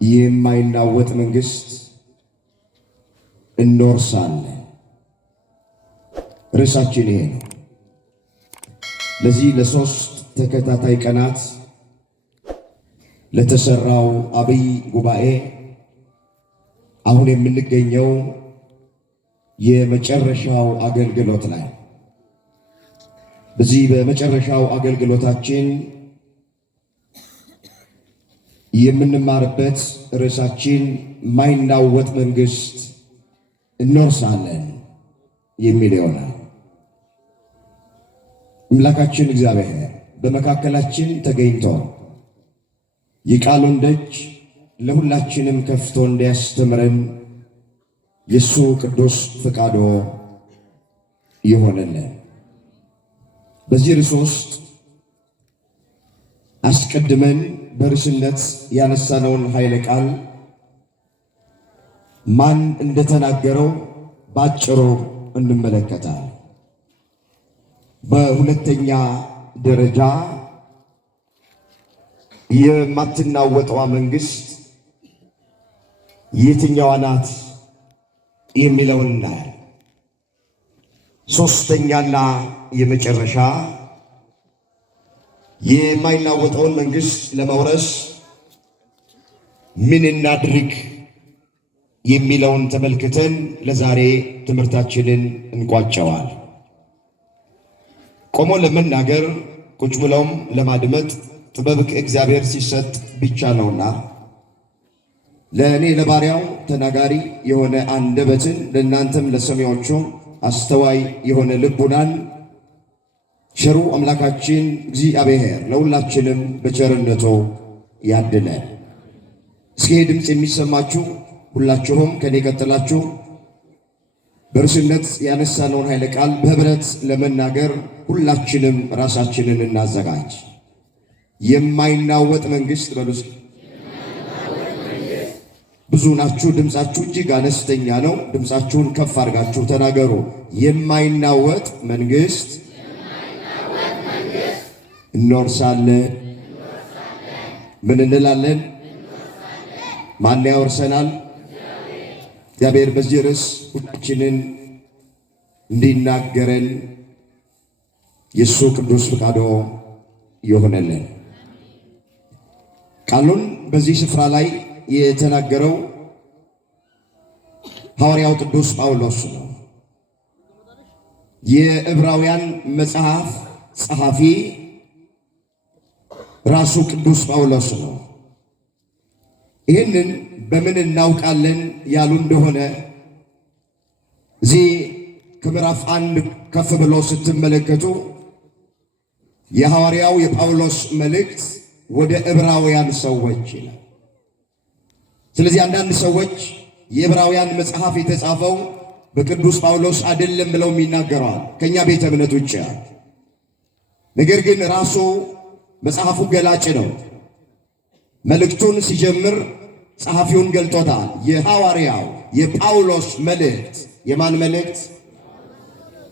የማይናወጥ መንግስት እንወርሳለን። ርዕሳችን ይሄ ነው። ለዚህ ለሶስት ተከታታይ ቀናት ለተሰራው አብይ ጉባኤ አሁን የምንገኘው የመጨረሻው አገልግሎት ላይ በዚህ በመጨረሻው አገልግሎታችን የምንማርበት ርዕሳችን ማይናወጥ መንግስት እንወርሳለን የሚል ይሆናል። አምላካችን እግዚአብሔር በመካከላችን ተገኝቶ የቃሉን ደጅ ለሁላችንም ከፍቶ እንዲያስተምረን የሱ ቅዱስ ፈቃዱ ይሆንልን። በዚህ ርዕስ ውስጥ አስቀድመን በርዕስነት ያነሳነውን ኃይለ ቃል ማን እንደተናገረው ባጭሩ እንመለከታለን። በሁለተኛ ደረጃ የማትናወጠዋ መንግስት የትኛዋ ናት የሚለውን እናያለን። ሶስተኛና የመጨረሻ የማይናወጠውን መንግስት ለመውረስ ምን እናድርግ የሚለውን ተመልክተን ለዛሬ ትምህርታችንን እንቋጨዋል። ቆሞ ለመናገር ቁጭ ብለውም ለማድመጥ ጥበብ ከእግዚአብሔር ሲሰጥ ብቻ ነውና ለእኔ ለባሪያው ተናጋሪ የሆነ አንደበትን ለእናንተም ለሰሚዎቹ አስተዋይ የሆነ ልቡናን ቸሩ አምላካችን እግዚአብሔር ለሁላችንም በቸርነቱ ያድለን። እስኪ ድምፅ የሚሰማችሁ ሁላችሁም ከኔ ቀጥላችሁ በርዕስነት ያነሳነውን ኃይለ ቃል በህብረት ለመናገር ሁላችንም ራሳችንን እናዘጋጅ። የማይናወጥ መንግስት በሉስ። ብዙ ናችሁ፣ ድምፃችሁ እጅግ አነስተኛ ነው። ድምፃችሁን ከፍ አድርጋችሁ ተናገሩ። የማይናወጥ መንግስት እንወርሳለን። ምን እንላለን? ማን ያወርሰናል? እግዚአብሔር በዚህ ርዕስ ሁላችንን እንዲናገረን የሱ ቅዱስ ፈቃዱ ይሆነልን። ቃሉን በዚህ ስፍራ ላይ የተናገረው ሐዋርያው ቅዱስ ጳውሎስ ነው። የዕብራውያን መጽሐፍ ጸሐፊ ራሱ ቅዱስ ጳውሎስ ነው። ይህንን በምን እናውቃለን ያሉ እንደሆነ እዚህ ከምዕራፍ 1 ከፍ ብሎ ስትመለከቱ የሐዋርያው የጳውሎስ መልእክት ወደ ዕብራውያን ሰዎች ይላል። ስለዚህ አንዳንድ ሰዎች የዕብራውያን መጽሐፍ የተጻፈው በቅዱስ ጳውሎስ አይደለም ብለው ይናገራሉ፣ ከኛ ቤተ እምነት ውጭ። ነገር ግን ራሱ መጽሐፉ ገላጭ ነው። መልእክቱን ሲጀምር ጸሐፊውን ገልጦታል። የሐዋርያው የጳውሎስ መልእክት። የማን መልእክት?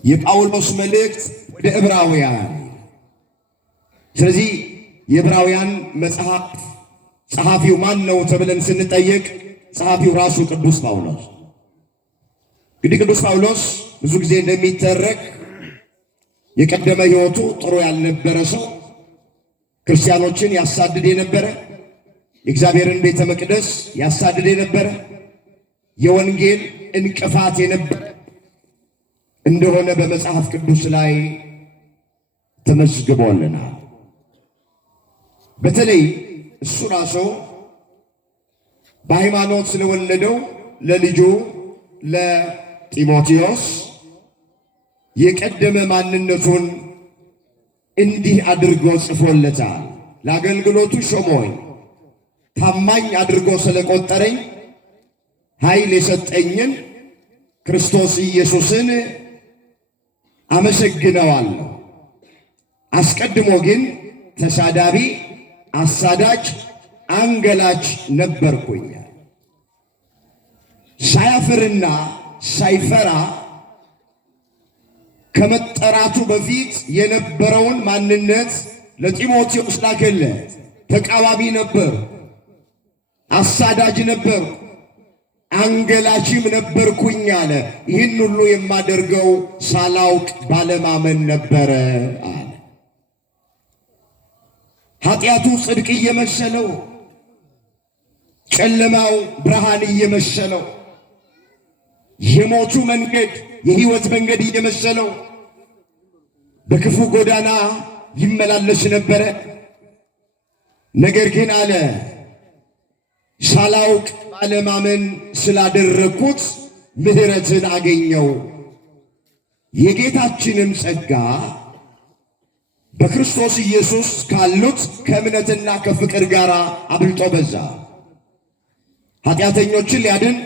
የጳውሎስ መልእክት ወደ ዕብራውያን። ስለዚህ የዕብራውያን መጽሐፍ ጸሐፊው ማን ነው ተብለን ስንጠየቅ ጸሐፊው ራሱ ቅዱስ ጳውሎስ። እንግዲህ ቅዱስ ጳውሎስ ብዙ ጊዜ እንደሚተረክ የቀደመ ሕይወቱ ጥሩ ያልነበረ ሰው፣ ክርስቲያኖችን ያሳድድ የነበረ፣ የእግዚአብሔርን ቤተ መቅደስ ያሳድድ የነበረ፣ የወንጌል እንቅፋት የነበረ እንደሆነ በመጽሐፍ ቅዱስ ላይ ተመዝግቦልናል። በተለይ እሱ ራሱ በሃይማኖት ስለወለደው ለልጁ ለጢሞቴዎስ የቀደመ ማንነቱን እንዲህ አድርጎ ጽፎለታል። ለአገልግሎቱ ሾሞኝ ታማኝ አድርጎ ስለቆጠረኝ ኃይል የሰጠኝን ክርስቶስ ኢየሱስን አመሰግነዋለሁ። አስቀድሞ ግን ተሳዳቢ፣ አሳዳጅ፣ አንገላች ነበርኩኝ። ሳያፍርና ሳይፈራ ከመጠራቱ በፊት የነበረውን ማንነት ለጢሞቴዎስ ላከለት። ተቃዋሚ ነበር፣ አሳዳጅ ነበርኩ፣ አንገላችም ነበርኩኝ አለ። ይህን ሁሉ የማደርገው ሳላውቅ ባለማመን ነበረ አለ። ኃጢአቱ ጽድቅ እየመሰለው፣ ጨለማው ብርሃን እየመሰለው፣ የሞቱ መንገድ የሕይወት መንገድ እየመሰለው በክፉ ጎዳና ይመላለስ ነበረ። ነገር ግን አለ ሳላውቅ ባለማመን ስላደረግኩት ምሕረትን አገኘው። የጌታችንም ጸጋ በክርስቶስ ኢየሱስ ካሉት ከእምነትና ከፍቅር ጋር አብልጦ በዛ። ኃጢአተኞችን ሊያድን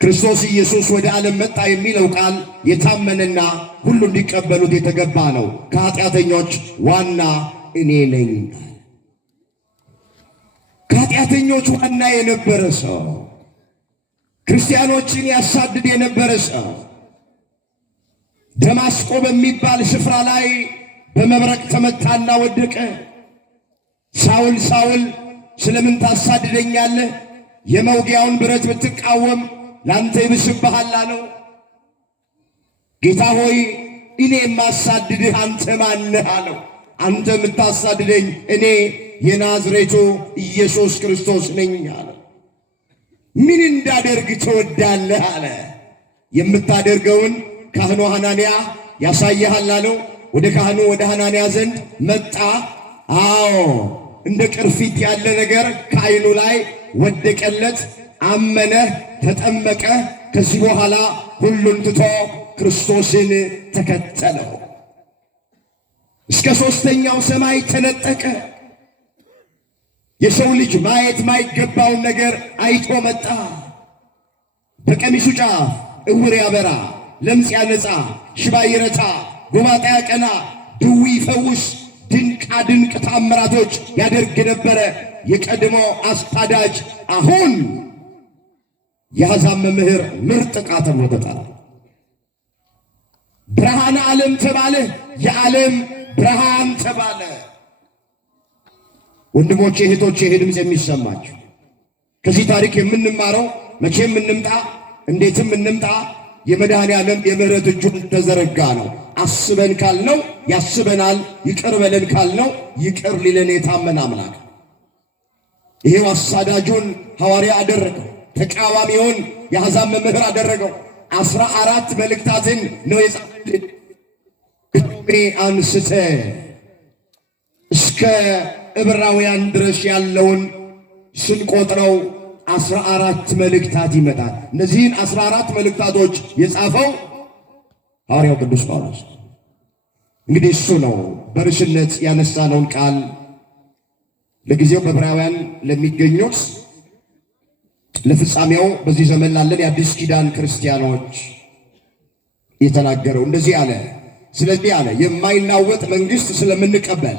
ክርስቶስ ኢየሱስ ወደ ዓለም መጣ የሚለው ቃል የታመነና ሁሉ እንዲቀበሉት የተገባ ነው። ከኃጢአተኞች ዋና እኔ ነኝ። ከኃጢአተኞች ዋና የነበረ ሰው፣ ክርስቲያኖችን ያሳድድ የነበረ ሰው ደማስቆ በሚባል ስፍራ ላይ በመብረቅ ተመታና ወደቀ። ሳውል ሳውል ስለምን ታሳድደኛለህ? የመውጊያውን ብረት ብትቃወም ላንተ ይብስብሃል አለው። ጌታ ሆይ እኔ የማሳድድህ አንተ ማነህ አለው። አንተ የምታሳድደኝ እኔ የናዝሬቱ ኢየሱስ ክርስቶስ ነኝ አለ። ምን እንዳደርግ ትወዳለህ አለ። የምታደርገውን ካህኑ ሐናንያ ያሳይሃል አለው። ወደ ካህኑ ወደ ሐናንያ ዘንድ መጣ። አዎ እንደ ቅርፊት ያለ ነገር ከዓይኑ ላይ ወደቀለት። አመነ፣ ተጠመቀ። ከዚህ በኋላ ሁሉን ትቶ ክርስቶስን ተከተለው። እስከ ሦስተኛው ሰማይ ተነጠቀ። የሰው ልጅ ማየት ማይገባውን ነገር አይቶ መጣ። በቀሚሱ ጫፍ ዕውር ያበራ፣ ለምጽ ያነጻ፣ ሽባ ይረታ፣ ጎባጣ ያቀና፣ ድዊ ይፈውስ፣ ድንቃ ድንቅ ታምራቶች ያደርግ ነበረ። የቀድሞ አስታዳጅ አሁን የአሕዛብ መምህር ምርጥ ዕቃ ተብሎ ተጠራ። ብርሃነ ዓለም ተባለ። የዓለም ብርሃን ተባለ። ወንድሞቼ እህቶቼ፣ ይሄ ድምፅ የሚሰማችሁ ከዚህ ታሪክ የምንማረው መቼም እንምጣ እንዴትም እንምጣ የመድኃኔ ዓለም የምሕረት እጁን ተዘረጋ ነው። አስበን ካልነው ያስበናል፣ ይቅር በለን ካልነው ይቅር ሊለን የታመነ አምላክ። ይሄው አሳዳጁን ሐዋርያ አደረገው፣ ተቃዋሚውን የአሕዛብ መምህር አደረገው። 14 መልእክታትን ነው የጻፈልን። ከሮሜ አንስተ እስከ ዕብራውያን ድረስ ያለውን ስንቆጥረው 14 መልእክታት ይመጣል። እነዚህን 14 መልእክታቶች የጻፈው ሐዋርያው ቅዱስ ጳውሎስ። እንግዲህ እሱ ነው በርዕስነት ያነሳነውን ቃል ለጊዜው በዕብራውያን ለሚገኙት ለፍጻሜው በዚህ ዘመን ላለን የአዲስ ኪዳን ክርስቲያኖች የተናገረው። እንደዚህ አለ። ስለዚህ አለ የማይናወጥ መንግሥት ስለምንቀበል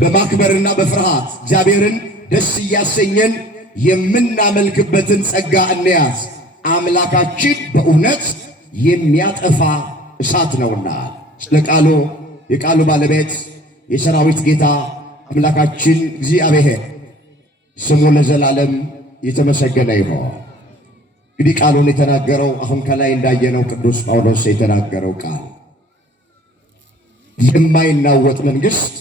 በማክበርና በፍርሃት እግዚአብሔርን ደስ እያሰኘን የምናመልክበትን ጸጋ እንያዝ። አምላካችን በእውነት የሚያጠፋ እሳት ነውና። ስለ ቃሉ የቃሉ ባለቤት የሰራዊት ጌታ አምላካችን እግዚአብሔር ስሙ ለዘላለም የተመሰገነ ይሁን። እንግዲህ ቃሉን የተናገረው አሁን ከላይ እንዳየነው ቅዱስ ጳውሎስ የተናገረው ቃል የማይናወጥ መንግሥት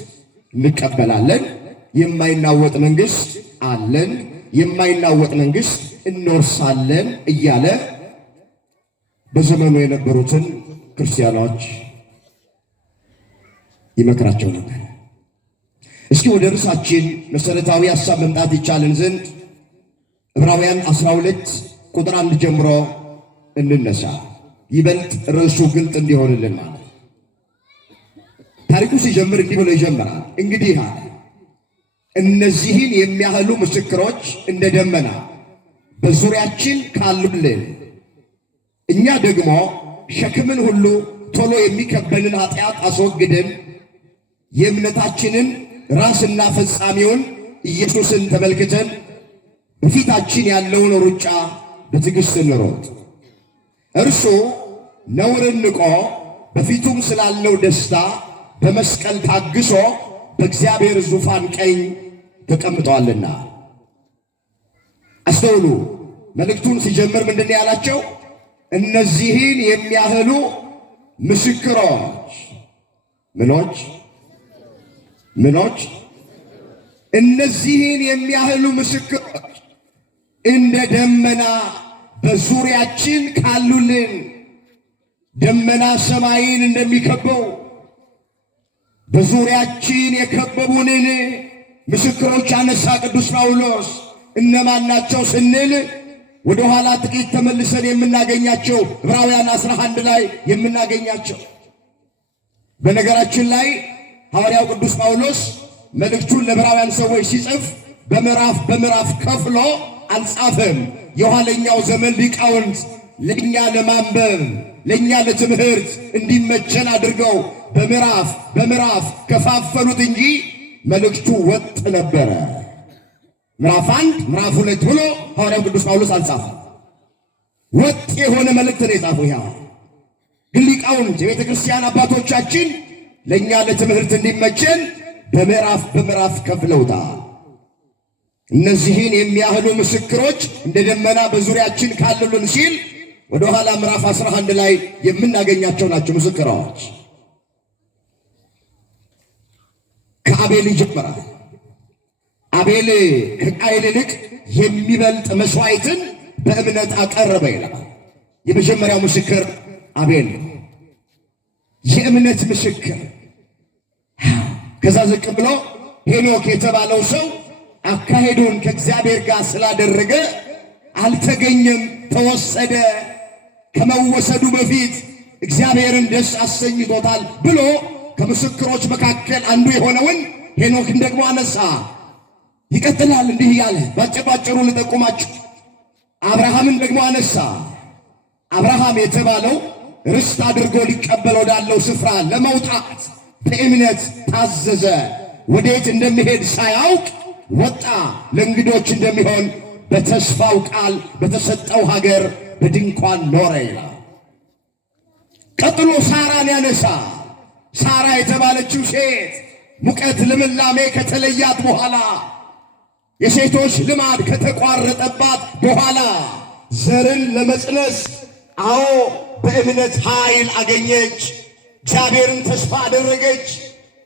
እንቀበላለን፣ የማይናወጥ መንግሥት አለን፣ የማይናወጥ መንግሥት እንወርሳለን እያለ በዘመኑ የነበሩትን ክርስቲያኖች ይመክራቸው ነበር። እስኪ ወደ ርዕሳችን መሰረታዊ ሐሳብ መምጣት ይቻለን ዘንድ ዕብራውያን 12 ቁጥር 1 ጀምሮ እንነሳ። ይበልጥ ርዕሱ ግልጥ እንዲሆንልን ማለት ታሪኩ ሲጀምር እንዲህ ብሎ ይጀምራል። እንግዲህ አለ እነዚህን የሚያህሉ ምስክሮች እንደ ደመና በዙሪያችን ካሉልን እኛ ደግሞ ሸክምን ሁሉ ቶሎ የሚከበንን ኃጢአት አስወግደን የእምነታችንን ራስና ፈጻሚውን ኢየሱስን ተመልክተን በፊታችን ያለውን ሩጫ በትዕግሥት እንሮጥ። እርሱ ነውርን ንቆ በፊቱም ስላለው ደስታ በመስቀል ታግሶ በእግዚአብሔር ዙፋን ቀኝ ተቀምጠዋልና። አስተውሉ። መልእክቱን ሲጀምር ምንድን ያላቸው? እነዚህን የሚያህሉ ምስክሮች ምኖች እነዚህን የሚያህሉ ምስክሮች እንደ ደመና በዙሪያችን ካሉልን፣ ደመና ሰማይን እንደሚከበው በዙሪያችን የከበቡንን ምስክሮች አነሳ ቅዱስ ጳውሎስ። እነማን ናቸው ስንል ወደ ኋላ ጥቂት ተመልሰን የምናገኛቸው ዕብራውያን 11 ላይ የምናገኛቸው። በነገራችን ላይ ሐዋርያው ቅዱስ ጳውሎስ መልእክቱን ለዕብራውያን ሰዎች ሲጽፍ በምዕራፍ ከፍሎ አልጻፈም። የኋለኛው ዘመን ሊቃውንት ለእኛ ለማንበብ ለእኛ ለትምህርት እንዲመቸን አድርገው በምዕራፍ ከፋፈሉት እንጂ መልእክቱ ወጥ ነበረ። ምዕራፍ 1 ምዕራፍ 2 ብሎ ሐዋርያው ቅዱስ ጳውሎስ አልጻፈም። ወጥ የሆነ መልእክት ነው የጻፈው። ያ ግን ሊቃውንት የቤተ ክርስቲያን አባቶቻችን ለእኛ ለትምህርት እንዲመቸን በምዕራፍ ከፍለውታል። እነዚህን የሚያህሉ ምስክሮች እንደ ደመና በዙሪያችን ካሉልን ሲል ወደ ኋላ ምዕራፍ 11 ላይ የምናገኛቸው ናቸው። ምስክሮች ከአቤል ይጀምራል። አቤል ከቃየል ይልቅ የሚበልጥ መስዋዕትን በእምነት አቀረበ ይላል። የመጀመሪያው ምስክር አቤል ነው፣ የእምነት ምስክር። ከዛ ዝቅ ብሎ ሄኖክ የተባለው ሰው አካሄዱን ከእግዚአብሔር ጋር ስላደረገ አልተገኘም፣ ተወሰደ። ከመወሰዱ በፊት እግዚአብሔርን ደስ አሰኝቶታል ብሎ ከምስክሮች መካከል አንዱ የሆነውን ሄኖክን ደግሞ አነሳ። ይቀጥላል እንዲህ እያለ ባጭሩ ልጠቁማችሁ። አብርሃምን ደግሞ አነሳ። አብርሃም የተባለው ርስት አድርጎ ሊቀበል ወዳለው ስፍራ ለመውጣት በእምነት ታዘዘ። ወዴት እንደሚሄድ ሳያውቅ ወጣ። ለእንግዶች እንደሚሆን በተስፋው ቃል በተሰጠው ሀገር በድንኳን ኖረ ይላል። ቀጥሎ ሳራን ያነሳ። ሳራ የተባለችው ሴት ሙቀት ልምላሜ ከተለያት በኋላ የሴቶች ልማድ ከተቋረጠባት በኋላ ዘርን ለመጽነስ በእምነት ኃይል አገኘች። እግዚአብሔርን ተስፋ አደረገች።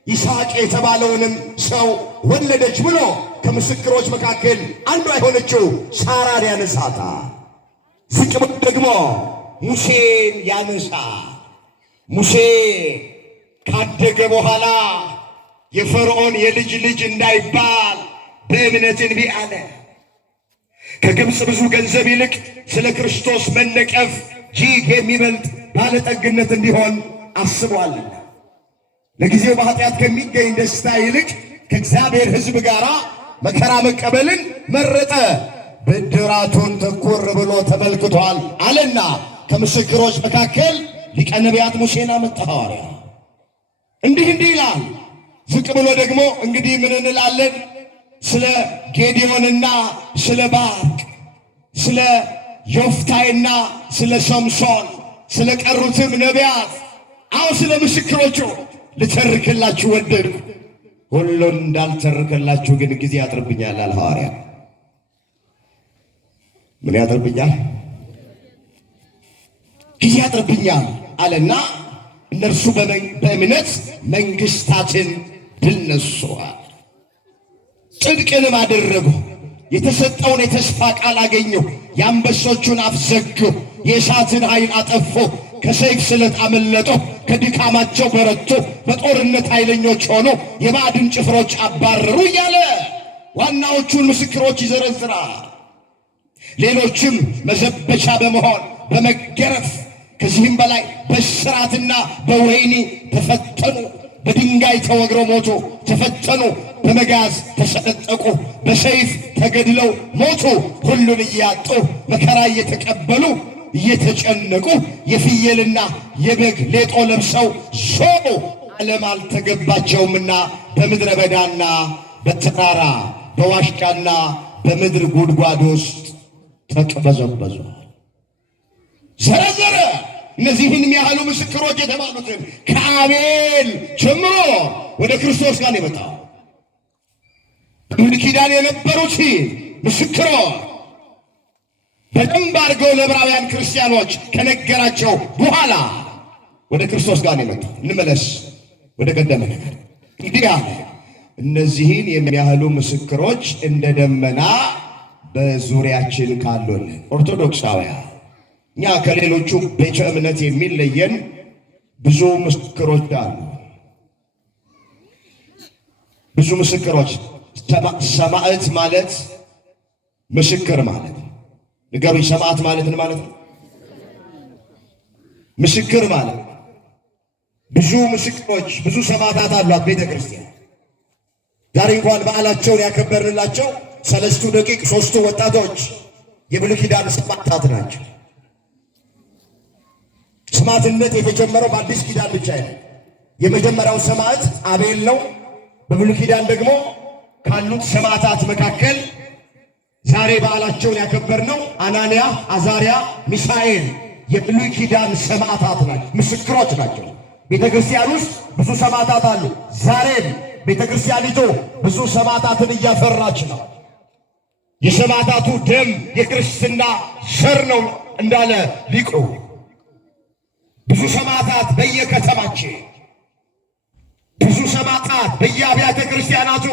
ይስሐቅ የተባለውንም ሰው ወለደች ብሎ ከምስክሮች መካከል አንዷ የሆነችው ሳራን ያነሳታ። ዝቅ ብሎ ደግሞ ሙሴን ያነሳ። ሙሴ ካደገ በኋላ የፈርዖን የልጅ ልጅ እንዳይባል በእምነት እንቢ አለ። ከግብፅ ብዙ ገንዘብ ይልቅ ስለ ክርስቶስ መነቀፍ እጅግ የሚበልጥ ባለጠግነት እንዲሆን አስቧልና ለጊዜው በኃጢአት ከሚገኝ ደስታ ይልቅ ከእግዚአብሔር ሕዝብ ጋር መከራ መቀበልን መረጠ። ብድራቱን ትኩር ብሎ ተመልክቷል አለና ከምስክሮች መካከል ሊቀ ነቢያት ሙሴን አመጣ። ሐዋርያ እንዲህ ይላል። ዝቅ ብሎ ደግሞ እንግዲህ ምን እንላለን? ስለ ጌዲዮንና ስለ ባርቅ፣ ስለ ዮፍታይና ስለ ሶምሶን፣ ስለ ቀሩትም ነቢያት፣ ስለ ምስክሮቹ ልተርክላችሁ ወደድኩ። ሁሉን እንዳልተርክላችሁ ግን ጊዜ ያጥርብኛል አለ ሐዋርያ። ምን ያጥርብኛል? ጊዜ ያጥርብኛል አለና እነርሱ በእምነት መንግስታትን ድል ነሱአል፣ ጽድቅንም አደረጉ፣ የተሰጠውን የተስፋ ቃል አገኙ፣ የአንበሶቹን አፍ ዘጉ፣ የእሳትን ኃይል አጠፉ፣ ከሰይፍ ስለት አመለጡ፣ ከድካማቸው በረቱ፣ በጦርነት ኃይለኞች ሆኑ፣ የባዕድን ጭፍሮች አባረሩ እያለ ዋናዎቹን ምስክሮች ይዘረዝራል። ሌሎችም መዘበቻ በመሆን በመገረፍ ከዚህም በላይ በእስራትና በወህኒ ተፈተኑ፣ በድንጋይ ተወግረው ሞቱ፣ ተፈተኑ፣ በመጋዝ ተሰነጠቁ፣ በሰይፍ ተገድለው ሞቱ። ሁሉን እያጡ መከራ እየተቀበሉ እየተጨነቁ የፍየልና የበግ ሌጦ ለብሰው ዞሩ። ዓለም አልተገባቸውምና በምድረ በዳና በተራራ በዋሽቃና በምድር ጉድጓድ ውስጥ ተቅበዘበዙ። ዘረዘረ። እነዚህን የሚያህሉ ምስክሮች የተባሉትን ከአቤል ጀምሮ ወደ ክርስቶስ ጋር የመጣው በብሉይ ኪዳን የነበሩት ምስክሮች በደንብ አድርገው ለዕብራውያን ክርስቲያኖች ከነገራቸው በኋላ ወደ ክርስቶስ ጋር ነው የመጡት። እንመለስ ወደ ቀደመ ነገር። እንግዲህ አለ እነዚህን የሚያህሉ ምስክሮች እንደ ደመና በዙሪያችን ካሉን ኦርቶዶክሳውያን እኛ ከሌሎቹ ቤተ እምነት የሚለየን ብዙ ምስክሮች አሉ። ብዙ ምስክሮች። ሰማዕት ማለት ምስክር ማለት ንገሩኝ። ሰማዕት ማለት ምን ማለት ነው? ምስክር ማለት ብዙ ምስክሮች፣ ብዙ ሰማዕታት አሏት ቤተ ክርስቲያን። ዛሬ እንኳን በዓላቸውን ያከበርንላቸው ሰለስቱ ደቂቅ ሦስቱ ወጣቶች የብሉይ ኪዳን ሰማዕታት ናቸው። ሰማዕትነት የተጀመረው በአዲስ ኪዳን ብቻ ነው። የመጀመሪያው ሰማዕት አቤል ነው። በብሉይ ኪዳን ደግሞ ካሉት ሰማዕታት መካከል ዛሬ በዓላቸውን ያከበርነው አናንያ፣ አዛርያ፣ ሚሳኤል የብሉይ ኪዳን ሰማዕታት ናቸው፣ ምስክሮች ናቸው። ቤተ ክርስቲያን ውስጥ ብዙ ሰማዕታት አሉ። ዛሬም ቤተ ክርስቲያኒቱ ብዙ ሰማዕታትን እያፈራች ነው። የሰማዕታቱ ደም የክርስትና ዘር ነው እንዳለ ሊቁ። ብዙ ሰማዕታት በየከተማችን፣ ብዙ ሰማዕታት በየአብያተ ክርስቲያናቱ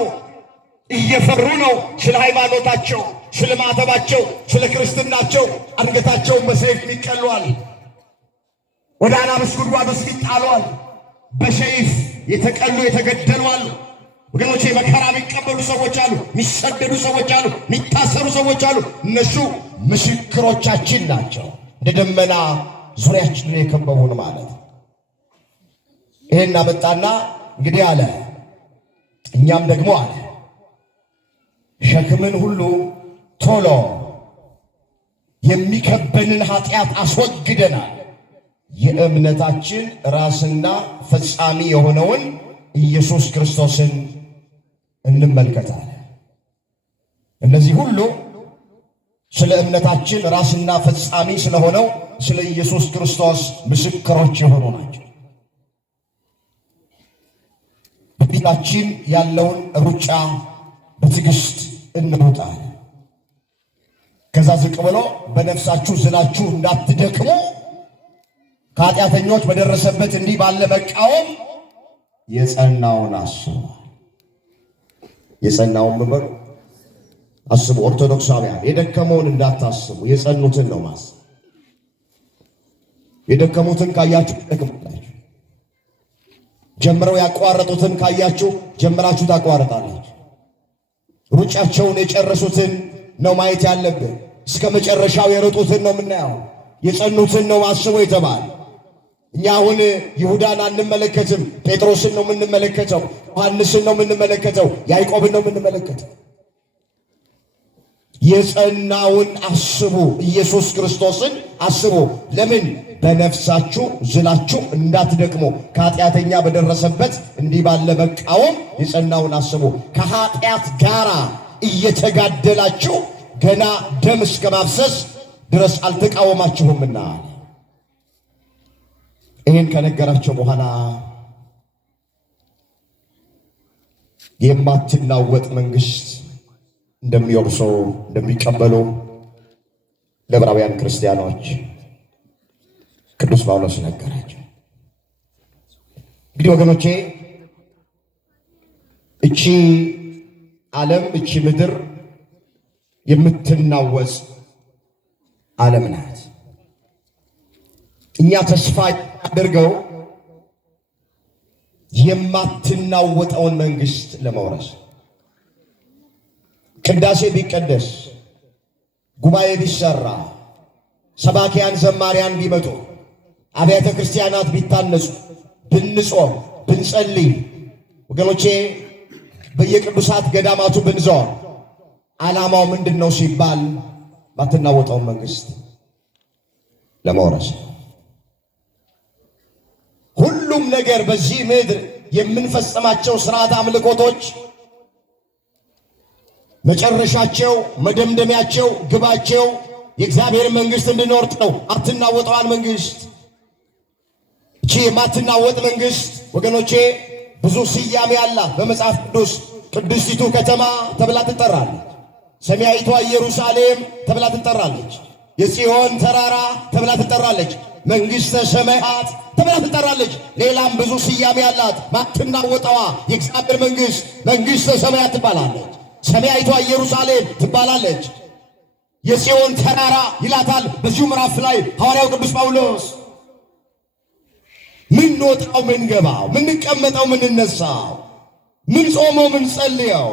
እየፈሩ ነው። ስለ ሃይማኖታቸው፣ ስለ ማተባቸው፣ ስለ ክርስትናቸው አንገታቸውን በሰይፍ ይቀሏል። ወደ አናብስት ጉድጓድ ውስጥ ይጣሏል። በሰይፍ የተቀሉ የተገደሉ አሉ። ወገኖቼ መከራ የሚቀበሉ ሰዎች አሉ፣ የሚሰደዱ ሰዎች አሉ፣ የሚታሰሩ ሰዎች አሉ። እነሱ ምስክሮቻችን ናቸው። እንደ ደመና ዙሪያችንን የከበቡን ማለት ይሄን አመጣና እንግዲህ አለ እኛም ደግሞ አለ ሸክምን ሁሉ ቶሎ የሚከበንን ኃጢአት አስወግደናል፣ የእምነታችን ራስና ፈጻሚ የሆነውን ኢየሱስ ክርስቶስን እንመልከታለን። እነዚህ ሁሉ ስለ እምነታችን ራስና ፈጻሚ ስለሆነው ስለ ኢየሱስ ክርስቶስ ምስክሮች የሆኑ ናቸው። በፊታችን ያለውን ሩጫ በትዕግስት እንሩጣለን። ከዛ ዝቅ ብሎ በነፍሳችሁ ዝላችሁ እንዳትደክሙ ከኃጢአተኞች በደረሰበት እንዲህ ባለ መቃወም የጸናውን አስቡ። የጸናውን ምበሩ አስቡ። ኦርቶዶክሳውያን የደከመውን እንዳታስቡ፣ የጸኑትን ነው ማስብ። የደከሙትን ካያችሁ ትደክማላችሁ። ጀምረው ያቋረጡትን ካያችሁ ጀምራችሁ ታቋርጣላችሁ። ሩጫቸውን የጨረሱትን ነው ማየት ያለብን። እስከ መጨረሻው የሮጡትን ነው የምናየው። የጸኑትን ነው አስቡ የተባለ። እኛ አሁን ይሁዳን አንመለከትም፣ ጴጥሮስን ነው የምንመለከተው፣ ዮሐንስን ነው የምንመለከተው፣ ያዕቆብን ነው የምንመለከተው። የጸናውን አስቡ፣ ኢየሱስ ክርስቶስን አስቡ። ለምን? በነፍሳችሁ ዝላችሁ እንዳትደክሙ ከኃጢአተኛ በደረሰበት እንዲህ ባለ መቃወም የጸናውን አስቡ። ከኃጢአት ጋር እየተጋደላችሁ ገና ደም እስከ ማፍሰስ ድረስ አልተቃወማችሁምና። ይህን ከነገራቸው በኋላ የማትናወጥ መንግሥት እንደሚወርሱ እንደሚቀበሉ ለዕብራውያን ክርስቲያኖች ቅዱስ ጳውሎስ ነገራቸው። እንግዲህ ወገኖቼ እቺ ዓለም እቺ ምድር የምትናወጽ ዓለም ናት። እኛ ተስፋ አድርገው የማትናወጠውን መንግሥት ለመውረስ ቅዳሴ ቢቀደስ፣ ጉባኤ ቢሰራ፣ ሰባኪያን ዘማሪያን ቢመጡ፣ አብያተ ክርስቲያናት ቢታነጹ፣ ብንጾም ብንጸልይ፣ ወገኖቼ በየቅዱሳት ገዳማቱ ብንዞር ዓላማው ምንድን ነው ሲባል ማትናወጠውን መንግሥት ለመውረስ። ሁሉም ነገር በዚህ ምድር የምንፈጽማቸው ሥርዓት አምልኮቶች መጨረሻቸው፣ መደምደሚያቸው፣ ግባቸው የእግዚአብሔር መንግሥት እንድንወርስ ነው። አትናወጠዋን መንግሥት። እቺ የማትናወጥ መንግሥት ወገኖቼ ብዙ ስያሜ አላት በመጽሐፍ ቅዱስ። ቅድስቲቱ ከተማ ተብላ ትጠራለች። ሰማያዊቷ ኢየሩሳሌም ተብላ ትጠራለች። የጽዮን ተራራ ተብላ ትጠራለች። መንግሥተ ሰማያት ተብላ ትጠራለች። ሌላም ብዙ ስያሜ ያላት ማትናወጠዋ የእግዚአብሔር መንግሥት መንግሥተ ሰማያት ትባላለች። ሰማያዊቷ ኢየሩሳሌም ትባላለች። የጽዮን ተራራ ይላታል በዚሁ ምዕራፍ ላይ ሐዋርያው ቅዱስ ጳውሎስ። ምን ወጣው ምን ገባው ምን ቀመጠው ምን ነሳው ምን ጾመው ምን ጸልየው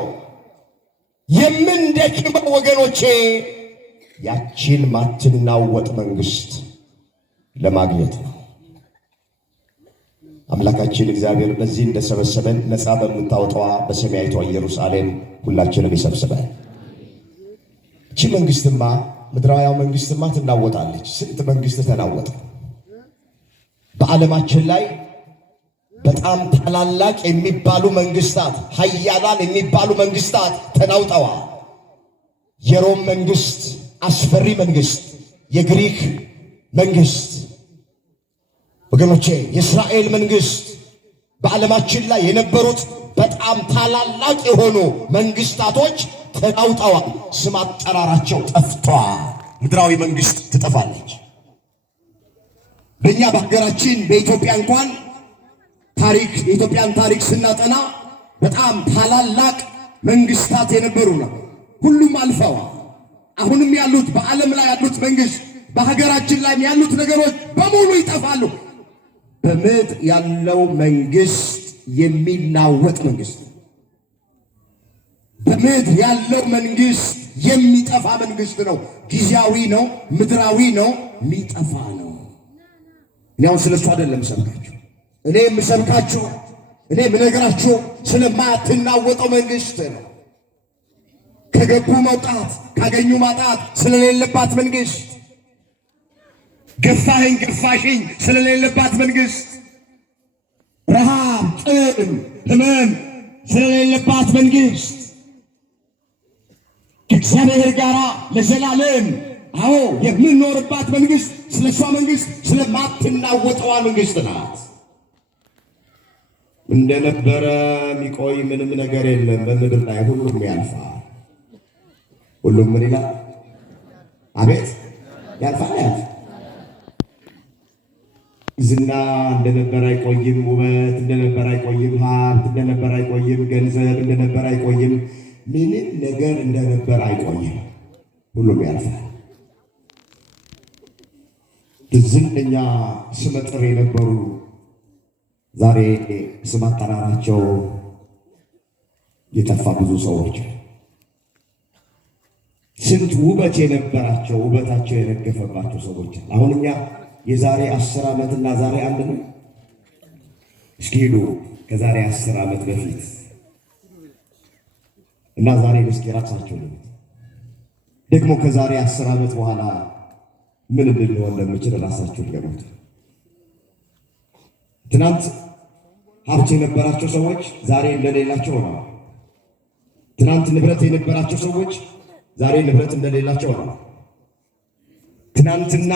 የምንደክመው ወገኖቼ ያቺን ማትናወጥ መንግሥት ለማግኘት ነው። አምላካችን እግዚአብሔር በዚህ እንደሰበሰበን ነፃ በምታወጣዋ በሰማያዊቷ ኢየሩሳሌም ሁላችንም ይሰብስበን። እቺ መንግሥትማ ምድራዊው መንግሥትማ ትናወጣለች። ስንት መንግሥት ተናወጠ። በዓለማችን ላይ በጣም ታላላቅ የሚባሉ መንግስታት ኃያላን የሚባሉ መንግስታት ተናውጠዋል። የሮም መንግስት አስፈሪ መንግስት፣ የግሪክ መንግስት ወገኖቼ፣ የእስራኤል መንግስት በዓለማችን ላይ የነበሩት በጣም ታላላቅ የሆኑ መንግስታቶች ተናውጠዋል። ስም አጠራራቸው ጠፍቷል። ምድራዊ መንግስት ትጠፋለች። በእኛ በሀገራችን በኢትዮጵያ እንኳን ታሪክ የኢትዮጵያን ታሪክ ስናጠና በጣም ታላላቅ መንግስታት የነበሩ ነው። ሁሉም አልፈዋል። አሁንም ያሉት በዓለም ላይ ያሉት መንግስት በሀገራችን ላይ ያሉት ነገሮች በሙሉ ይጠፋሉ። በምድር ያለው መንግስት የሚናወጥ መንግስት፣ በምድር ያለው መንግስት የሚጠፋ መንግስት ነው። ጊዜያዊ ነው፣ ምድራዊ ነው፣ የሚጠፋ ነው። እኔ አሁን ስለሱ አይደለም ሰብካችሁ እኔ የምሰብካችሁ እኔ የምነግራችሁ ስለማትናወጠው መንግስት ነው። ከገቡ መውጣት ካገኙ ማጣት ስለሌለባት መንግስት፣ ገፋኸኝ ገፋሽኝ ስለሌለባት መንግስት፣ ረሃብ፣ ጥም፣ ህመም ስለሌለባት መንግስት፣ ከእግዚአብሔር ጋር ለዘላለም አዎ የምንኖርባት መንግስት፣ ስለሷ መንግስት ስለማትናወጠዋ መንግስት ናት። እንደነበረ የሚቆይ ምንም ነገር የለም በምድር ላይ ሁሉም ያልፋል። ሁሉም ምን ይላል? አቤት ያልፋል። ያልፋል። ዝና እንደነበረ አይቆይም። ውበት እንደነበረ አይቆይም። ሀብት እንደነበረ አይቆይም። ገንዘብ እንደነበረ አይቆይም። ምንም ነገር እንደነበረ አይቆይም። ሁሉም ያልፋል። ዝነኛ ስመጥር የነበሩ ዛሬ ስም አጠራራቸው የጠፋ ብዙ ሰዎች፣ ስንት ውበት የነበራቸው ውበታቸው የረገፈባቸው ሰዎች አሁን እኛ የዛሬ 10 ዓመትና ዛሬ አንድ ነው። እስኪ ሄዱ ከዛሬ 10 ዓመት በፊት እና ዛሬ እስኪ ራሳቸው ደግሞ ከዛሬ 10 ዓመት በኋላ ምን ልንሆን እንደምችል ራሳቸውን ገምቱ። ትናንት ሀብት የነበራቸው ሰዎች ዛሬ እንደሌላቸው ሆነዋል። ትናንት ንብረት የነበራቸው ሰዎች ዛሬ ንብረት እንደሌላቸው ሆነዋል። ትናንትና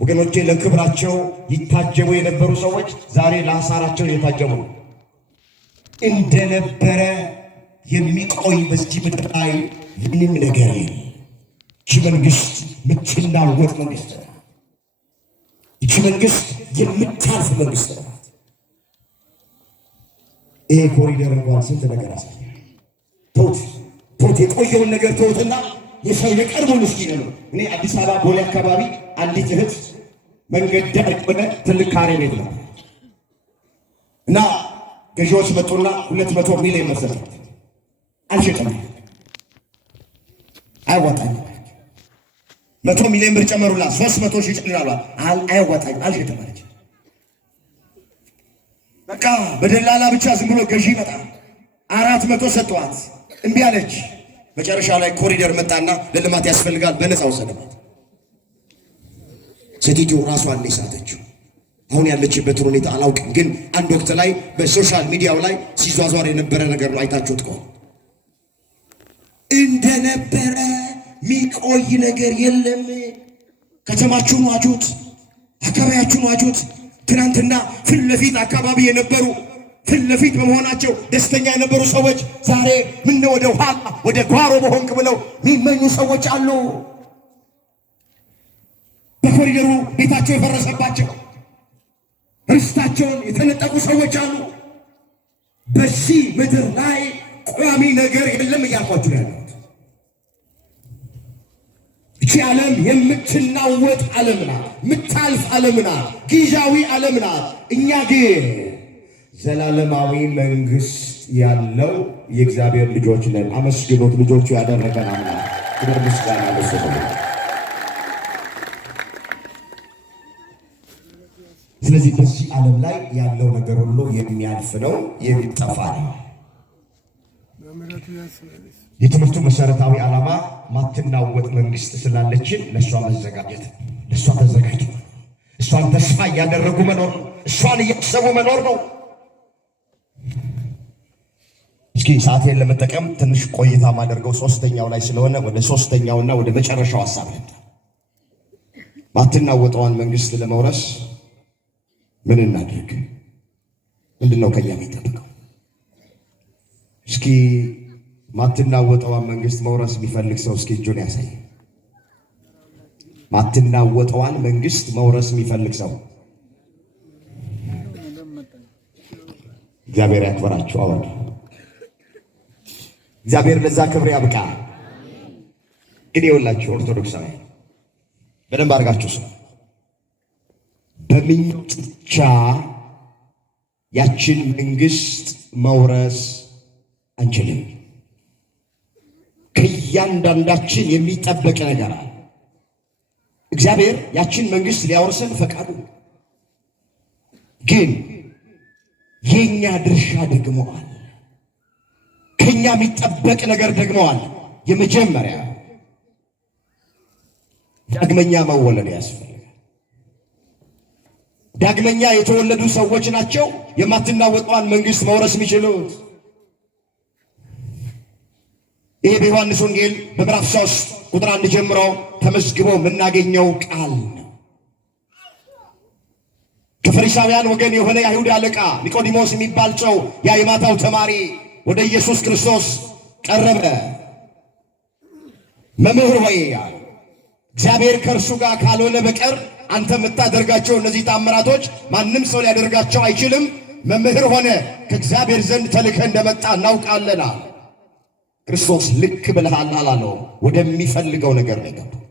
ወገኖቼ ለክብራቸው ይታጀቡ የነበሩ ሰዎች ዛሬ ለአሳራቸው እየታጀቡ ነው። እንደነበረ የሚቆይ በዚህ ምድር ላይ ምንም ነገር የለም። ይቺ መንግስት የምትናወጥ መንግስት ናት። ይቺ መንግስት የምታልፍ መንግስት ናት። ይሄ ኮሪደር እንኳን ስንት ነገር አሳየ። ተውት የቆየውን ነገር ተውትና የሰው የቀድሞውን እስኪ ነው። እኔ አዲስ አበባ ቦሌ አካባቢ አንዲት እህት መንገድ ዳር የሆነ ትልቅ ካሬ ቤት ነው እና ገዢዎች መጡና 200 ሚሊዮን መሰረት አልሸጠም። አይዋጣኝም 100 ሚሊዮን ብር ጨመሩላት 300 ሺህ ጨምራሏት። አይዋጣኝም አልሸጠም አለች። በቃ በደላላ ብቻ ዝም ብሎ ገዢ መጣ 400 ሰጠዋት። እምቢ አለች። መጨረሻ ላይ ኮሪደር መጣና ለልማት ያስፈልጋል በነፃ ወሰደባት። ሴትዮ ራሷን ሳተችው። አሁን ያለችበትን ሁኔታ አላውቅም፣ ግን አንድ ወቅት ላይ በሶሻል ሚዲያው ላይ ሲዟዟር የነበረ ነገር ነው። አይታችሁት ከሆነ እንደነበረ ሚቆይ ነገር የለም። ከተማችሁን ዋጁት፣ አካባቢያችሁን ዋጁት። ትናንትና ፊት ለፊት አካባቢ የነበሩ ፊት ለፊት በመሆናቸው ደስተኛ የነበሩ ሰዎች ዛሬ ምን ወደ ኋላ ወደ ጓሮ በሆንክ ብለው የሚመኙ ሰዎች አሉ። በኮሪደሩ ቤታቸው የፈረሰባቸው ርስታቸውን የተነጠቁ ሰዎች አሉ። በዚህ ምድር ላይ ቋሚ ነገር የለም እያልኳችሁ ያለሁት። እቺ ዓለም የምትናወጥ ዓለም ናት፣ የምታልፍ ዓለም ናት፣ ጊዜያዊ ዓለም ናት። እኛ ግን ዘላለማዊ መንግሥት ያለው የእግዚአብሔር ልጆች ነን። አመስግኖት ልጆቹ ያደረገን አምላክ ክብር ምስጋና ለእሱ። ስለዚህ በዚህ ዓለም ላይ ያለው ነገር ሁሉ የሚያልፍ ነው፣ የሚጠፋ ነው። የትምህርቱ መሰረታዊ ዓላማ ማትናወጥ መንግሥት ስላለችን ለእሷ መዘጋጀት፣ ለእሷ ተዘጋጅቶ እሷን ተስፋ እያደረጉ መኖር፣ እሷን እያሰቡ መኖር ነው። እስኪ ሰዓቴን ለመጠቀም ትንሽ ቆይታ ማደርገው ሶስተኛው ላይ ስለሆነ ወደ ሶስተኛውና ወደ መጨረሻው ሐሳብ ልምጣ። ማትናወጠዋን መንግሥት ለመውረስ ምን እናድርግ? ምንድነው ከኛ የሚጠብቀው? እስኪ ማትናወጠዋን መንግሥት መውረስ የሚፈልግ ሰው እስኪ እጁን ያሳይ። ማትናወጠዋን መንግሥት መውረስ የሚፈልግ ሰው እግዚአብሔር ያክብራችሁ። አሁን እግዚአብሔር ለዛ ክብር ያብቃ። ግን ይኸውላችሁ ኦርቶዶክሳዊ በደንብ አድርጋችሁ ሰው በምኞት ብቻ ያችን መንግሥት መውረስ አንችልም። ከእያንዳንዳችን የሚጠበቅ ነገር አለ። እግዚአብሔር ያችን መንግሥት ሊያወርሰን ፈቃዱ፣ ግን የኛ ድርሻ ደግሞ አለ። ከኛ የሚጠበቅ ነገር ደግሞ አለ። የመጀመሪያ ዳግመኛ መወለድ ያስፈልጋል። ዳግመኛ የተወለዱ ሰዎች ናቸው የማትናወጠዋን መንግሥት መውረስ የሚችሉት። ይሄ በዮሐንስ ወንጌል በምዕራፍ 3 ቁጥር 1 ጀምሮ ተመዝግቦ የምናገኘው ቃል ነው። ከፈሪሳውያን ወገን የሆነ የአይሁድ አለቃ ኒቆዲሞስ የሚባል ሰው ያ የማታው ተማሪ ወደ ኢየሱስ ክርስቶስ ቀረበ። መምህር ሆይ እግዚአብሔር ከእርሱ ጋር ካልሆነ በቀር አንተ የምታደርጋቸው እነዚህ ታምራቶች ማንም ሰው ሊያደርጋቸው አይችልም። መምህር ሆነ ከእግዚአብሔር ዘንድ ተልከህ እንደመጣ እናውቃለና። ክርስቶስ ልክ ብለሃል አላለው። ወደሚፈልገው ነገር ነው የገባው።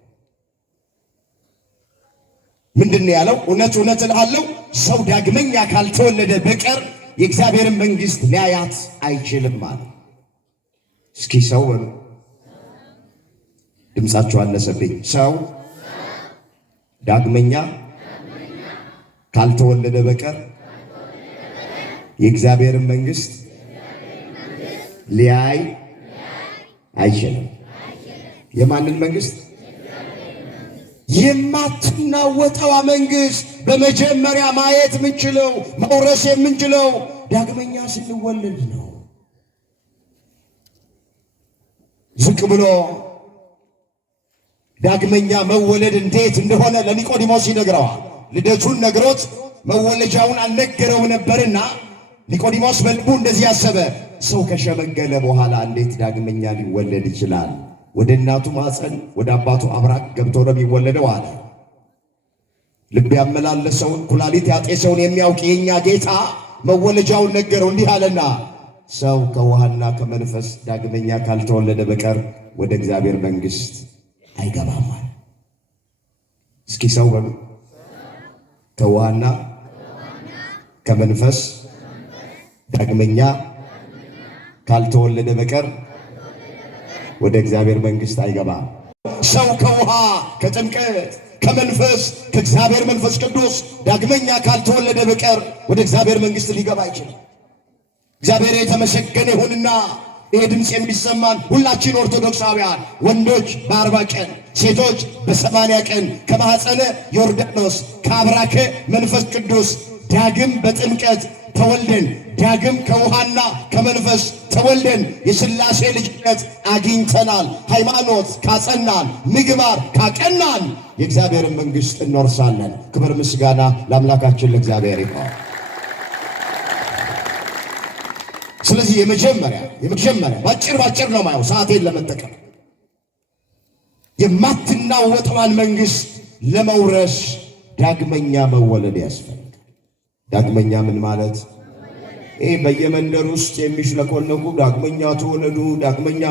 ምንድን ነው ያለው? እውነት እውነት እልሃለሁ ሰው ዳግመኛ ካልተወለደ በቀር የእግዚአብሔርን መንግሥት ሊያያት አይችልም አለ። እስኪ ሰው ድምፃችሁ አነሰብኝ። ሰው ዳግመኛ ካልተወለደ በቀር የእግዚአብሔርን መንግሥት ሊያይ አይችልም። የማንን መንግሥት? የማትናወጠዋ መንግሥት በመጀመሪያ ማየት የምንችለው መውረስ የምንችለው ዳግመኛ ስንወለድ ነው። ዝቅ ብሎ ዳግመኛ መወለድ እንዴት እንደሆነ ለኒቆዲሞስ ይነግረዋል። ልደቱን ነግሮት መወለጃውን አልነገረው ነበርና ኒቆዲሞስ በልቡ እንደዚህ ያሰበ፣ ሰው ከሸመገለ በኋላ እንዴት ዳግመኛ ሊወለድ ይችላል? ወደ እናቱ ማፀን ወደ አባቱ አብራክ ገብቶ ነው የሚወለደው አለ። ልብ ያመላለሰውን ኩላሊት ያጤሰውን የሚያውቅ የኛ ጌታ መወለጃውን ነገረው። እንዲህ አለና ሰው ከውሃና ከመንፈስ ዳግመኛ ካልተወለደ በቀር ወደ እግዚአብሔር መንግሥት አይገባም። እስኪ ሰው በሉ ከውሃና ከመንፈስ ዳግመኛ ካልተወለደ በቀር ወደ እግዚአብሔር መንግሥት አይገባም። ሰው ከውሃ ከጥምቀት ከመንፈስ ከእግዚአብሔር መንፈስ ቅዱስ ዳግመኛ ካልተወለደ በቀር ወደ እግዚአብሔር መንግሥት ሊገባ አይችልም። እግዚአብሔር የተመሰገነ ይሁንና ይሄ ድምፅ የሚሰማን ሁላችን ኦርቶዶክሳውያን ወንዶች በ40 ቀን ሴቶች በ80 ቀን ከማኅፀነ ዮርዳኖስ ከአብራከ መንፈስ ቅዱስ ዳግም በጥምቀት ተወልደን ዳግም ከውሃና ከመንፈስ ተወልደን የሥላሴ ልጅነት አግኝተናል። ሃይማኖት ካጸናን፣ ምግባር ካቀናን የእግዚአብሔርን መንግሥት እንወርሳለን። ክብር ምስጋና ለአምላካችን ለእግዚአብሔር ይሁን። ስለዚህ የመጀመሪያ ባጭር ነው ማየው ሰዓቴን ለመጠቀም የማትናወጠዋን መንግስት ለመውረስ ዳግመኛ መወለድ ያስፈልጋል። ዳግመኛ ምን ማለት? ይሄ በየመንደር ውስጥ የሚሽለኮለኩ ዳግመኛ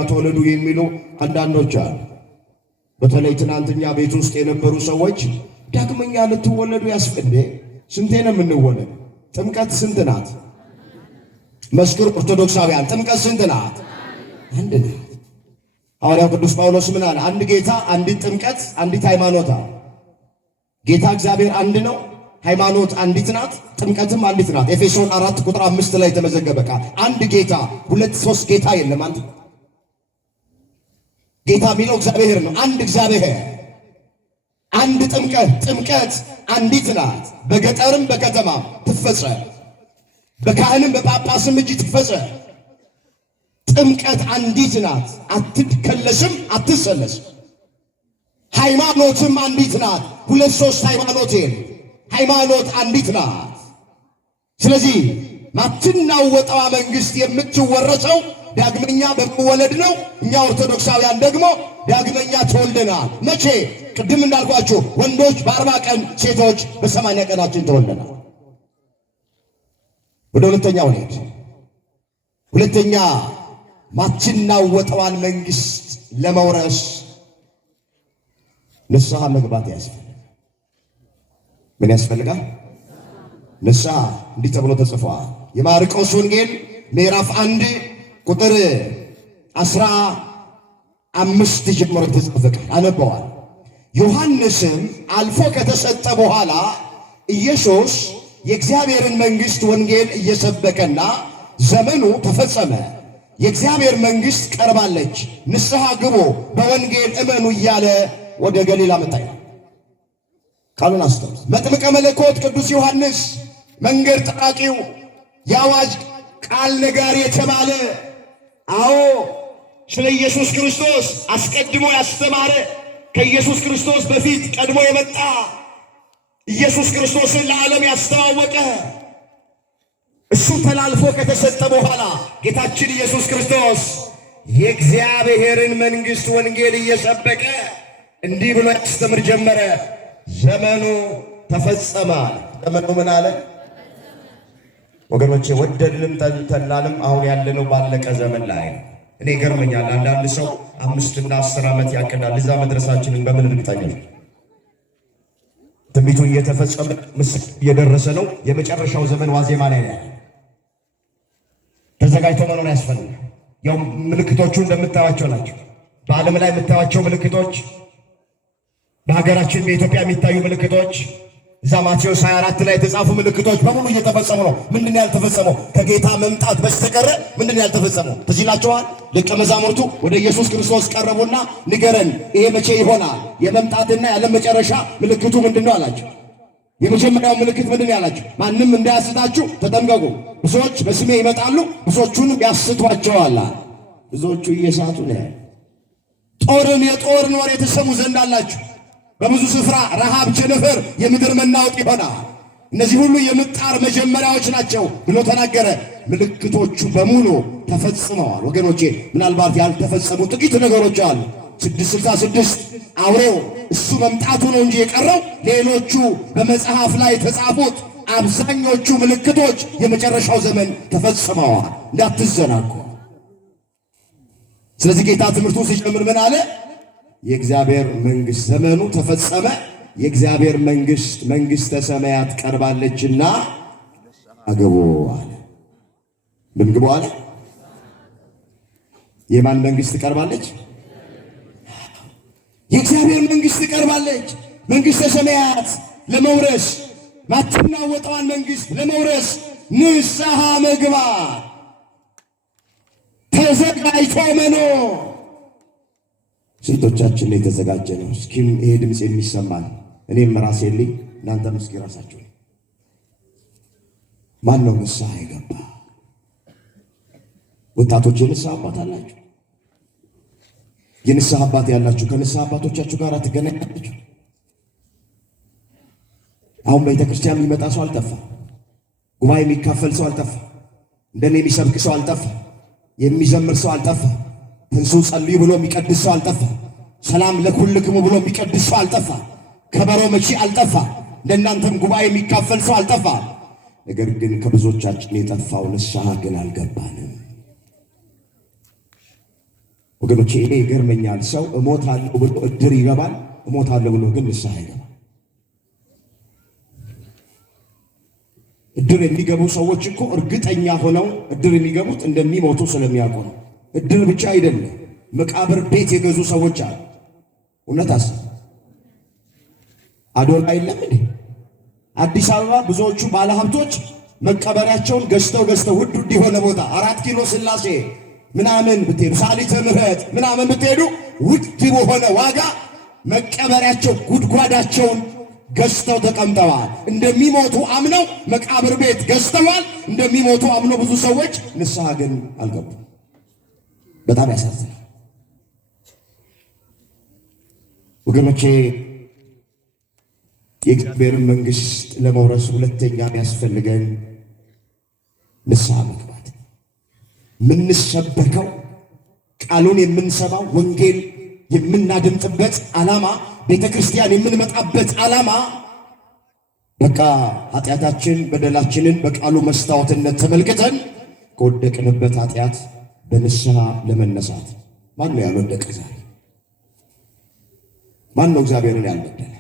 ተወለዱ የሚሉ አንዳንዶች አሉ። በተለይ ትናንትኛ ቤት ውስጥ የነበሩ ሰዎች ዳግመኛ ልትወለዱ ያስፈልጋል። ስንቴ ነው የምንወለድ? ጥምቀት ስንት ናት? መስክር ኦርቶዶክሳውያን፣ ጥምቀት ስንት ናት? አንድ ናት። ሐዋርያው ቅዱስ ጳውሎስ ምን አለ? አንድ ጌታ፣ አንዲት ጥምቀት፣ አንዲት ሃይማኖት አለ። ጌታ እግዚአብሔር አንድ ነው። ሃይማኖት አንዲት ናት። ጥምቀትም አንዲት ናት። ኤፌሶን 4 ቁጥር 5 ላይ የተመዘገበ ቃል አንድ ጌታ፣ ሁለት ሶስት ጌታ የለም። አንድ ጌታ የሚለው እግዚአብሔር ነው። አንድ እግዚአብሔር፣ አንድ ጥምቀት አንዲት ናት። በገጠርም በከተማም ትፈጸም፣ በካህንም በጳጳስም እጅ ትፈጸም። ጥምቀት አንዲት ናት፣ አትከለስም፣ አትሰለስም። ሃይማኖትም አንዲት ናት፣ ሁለት ሶስት ሃይማኖት የለም። ሃይማኖት አንዲት ናት። ስለዚህ ማትናወጠዋ መንግስት የምትወረሰው ዳግመኛ በመወለድ ነው። እኛ ኦርቶዶክሳውያን ደግሞ ዳግመኛ ተወልደናል። መቼ? ቅድም እንዳልኳችሁ ወንዶች በ40 ቀን፣ ሴቶች በ80 ቀናችን ተወልደናል። ወደ ሁለተኛው ሄድ። ሁለተኛ ማትናወጠዋን መንግስት ለመውረስ ንስሐ መግባት ያስፈልጋል። ምን ያስፈልጋል? ንስሐ። እንዲህ ተብሎ ተጽፏል። የማርቆስ ወንጌል ምዕራፍ 1 ቁጥር 15 ጀምሮ የተጻፈ ቃል አነበዋል። ዮሐንስም አልፎ ከተሰጠ በኋላ ኢየሱስ የእግዚአብሔርን መንግሥት ወንጌል እየሰበከና ዘመኑ ተፈጸመ፣ የእግዚአብሔር መንግሥት ቀርባለች፣ ንስሐ ግቡ፣ በወንጌል እመኑ እያለ ወደ ገሊላ መጣ። ቃሉን አስተውሉ። መጥምቀ መለኮት ቅዱስ ዮሐንስ መንገድ ጠራቂው፣ የአዋጅ ቃል ነጋሪ የተባለ፣ አዎ ስለ ኢየሱስ ክርስቶስ አስቀድሞ ያስተማረ፣ ከኢየሱስ ክርስቶስ በፊት ቀድሞ የመጣ፣ ኢየሱስ ክርስቶስን ለዓለም ያስተዋወቀ፣ እሱ ተላልፎ ከተሰጠ በኋላ ጌታችን ኢየሱስ ክርስቶስ የእግዚአብሔርን መንግሥት ወንጌል እየሰበከ እንዲህ ብሎ ያስተምር ጀመረ። ዘመኑ ተፈጸመ። ዘመኑ ምን አለ? ወገኖቼ ወደድንም ጠላንም አሁን ያለነው ባለቀ ዘመን ላይ ነው። እኔ ይገርመኛል። አንዳንድ ሰው 5 እና 10 ዓመት ያቅዳል። እዛ መድረሳችንን በምን እርግጠኛ ነኝ? ትንቢቱ እየተፈጸመ ምስል እየደረሰ ነው። የመጨረሻው ዘመን ዋዜማ ላይ ነው። ተዘጋጅቶ መኖር ያስፈልጋል። ያው ምልክቶቹ እንደምታዩቸው ናቸው። በዓለም ላይ የምታዩቸው ምልክቶች፣ በሀገራችን በኢትዮጵያ የሚታዩ ምልክቶች፣ እዛ ማቴዎስ 24 ላይ የተጻፉ ምልክቶች በሙሉ እየተፈጸሙ ነው። ምንድነው ያልተፈጸመው? ከጌታ መምጣት በስተቀር ምንድነው ያልተፈጸመው? ትዝ ይላችኋል። ደቀ መዛሙርቱ ወደ ኢየሱስ ክርስቶስ ቀረቡና ንገረን፣ ይሄ መቼ ይሆናል? የመምጣትና ያለ መጨረሻ ምልክቱ ምንድነው አላቸው። የመጀመሪያው ምልክት ምንድነው ያላቸው? ማንም እንዳያስታችሁ ተጠንቀቁ፣ ብዙዎች በስሜ ይመጣሉ፣ ብዙዎቹንም ያስቷቸዋል። ብዙዎቹ እየሳቱ ነው። የጦርን ወሬ የተሰሙ ዘንድ አላችሁ። በብዙ ስፍራ ረሃብ፣ ቸነፈር፣ የምድር መናወጥ ይሆናል። እነዚህ ሁሉ የምጣር መጀመሪያዎች ናቸው ብሎ ተናገረ። ምልክቶቹ በሙሉ ተፈጽመዋል። ወገኖቼ ምናልባት ያልተፈጸሙ ጥቂት ነገሮች አሉ። 666 አውሬው እሱ መምጣቱ ነው እንጂ የቀረው ሌሎቹ በመጽሐፍ ላይ የተጻፉት አብዛኞቹ ምልክቶች የመጨረሻው ዘመን ተፈጽመዋል። እንዳትዘናጉ። ስለዚህ ጌታ ትምህርቱ ሲጀምር ምን አለ? የእግዚአብሔር መንግሥት ዘመኑ ተፈጸመ፣ የእግዚአብሔር መንግሥተ ሰማያት ቀርባለችና አግቡ አለ። ምን ግቡ አለ? የማን መንግሥት ቀርባለች? የእግዚአብሔር መንግሥት ቀርባለች። መንግሥተ ሰማያት ለመውረስ ማትናወጠዋን መንግሥት ለመውረስ ንስሐ መግባት፣ ተዘጋጅቶ መኖር። ስንቶቻችን ላይ የተዘጋጀ ነው? እስኪም ይሄ ድምፅ የሚሰማን እኔም ራሴ ልኝ እናንተም እስኪ ራሳችሁ ማን ነው ንስሐ የገባ? ወጣቶች የንስሐ አባት አላችሁ? የንስሐ አባት ያላችሁ ከንስሐ አባቶቻችሁ ጋር ትገናኛላችሁ? አሁን ቤተ ክርስቲያን የሚመጣ ሰው አልጠፋ፣ ጉባኤ የሚካፈል ሰው አልጠፋ። እንደኔ የሚሰብክ ሰው አልጠፋ፣ የሚዘምር ሰው አልጠፋ፣ ተንሱ ጸልዩ ብሎ የሚቀድስ ሰው አልጠፋ፣ ሰላም ለኩልክሙ ብሎ የሚቀድስ ሰው አልጠፋ፣ ከበሮ መቺ አልጠፋ፣ እንደናንተም ጉባኤ የሚካፈል ሰው አልጠፋ። ነገር ግን ከብዙዎቻችን የጠፋው ንስሐ ግን አልገባንም። ወገኖቼ እኔ ይገርመኛል። ሰው እሞታለሁ ብሎ እድር ይገባል፣ እሞታለሁ ብሎ ግን ንስሐ ይገባል። እድር የሚገቡ ሰዎች እኮ እርግጠኛ ሆነው እድር የሚገቡት እንደሚሞቱ ስለሚያውቁ ነው። እድር ብቻ አይደለም፣ መቃብር ቤት የገዙ ሰዎች አሉ። እውነታስ አዶላ የለም እንዴ? አዲስ አበባ ብዙዎቹ ባለሀብቶች መቀበሪያቸውን ገዝተው ውድ የሆነ ቦታ 4 ኪሎ ስላሴ ምናምን ብትሄዱ፣ ሳሊተ ምሕረት ምናምን ብትሄዱ ውድ በሆነ ዋጋ መቀበሪያቸው ጉድጓዳቸውን ገዝተው ተቀምጠዋል። እንደሚሞቱ አምነው መቃብር ቤት ገዝተዋል። እንደሚሞቱ አምነው ብዙ ሰዎች ንስሐ ግን አልገቡም። በጣም ያሳዝናል ወገኖቼ። የእግዚአብሔርን መንግሥት ለመውረስ ሁለተኛ የሚያስፈልገን ንስሐ መግባት። የምንሰበከው ቃሉን የምንሰማው ወንጌል የምናደምጥበት ዓላማ፣ ቤተ ክርስቲያን የምንመጣበት ዓላማ በቃ ኃጢአታችን በደላችንን በቃሉ መስታወትነት ተመልክተን ከወደቅንበት ኃጢአት በንስሐ ለመነሳት። ማን ነው ያልወደቀ ዛሬ? ማን ነው እግዚአብሔርን ያልበደለ?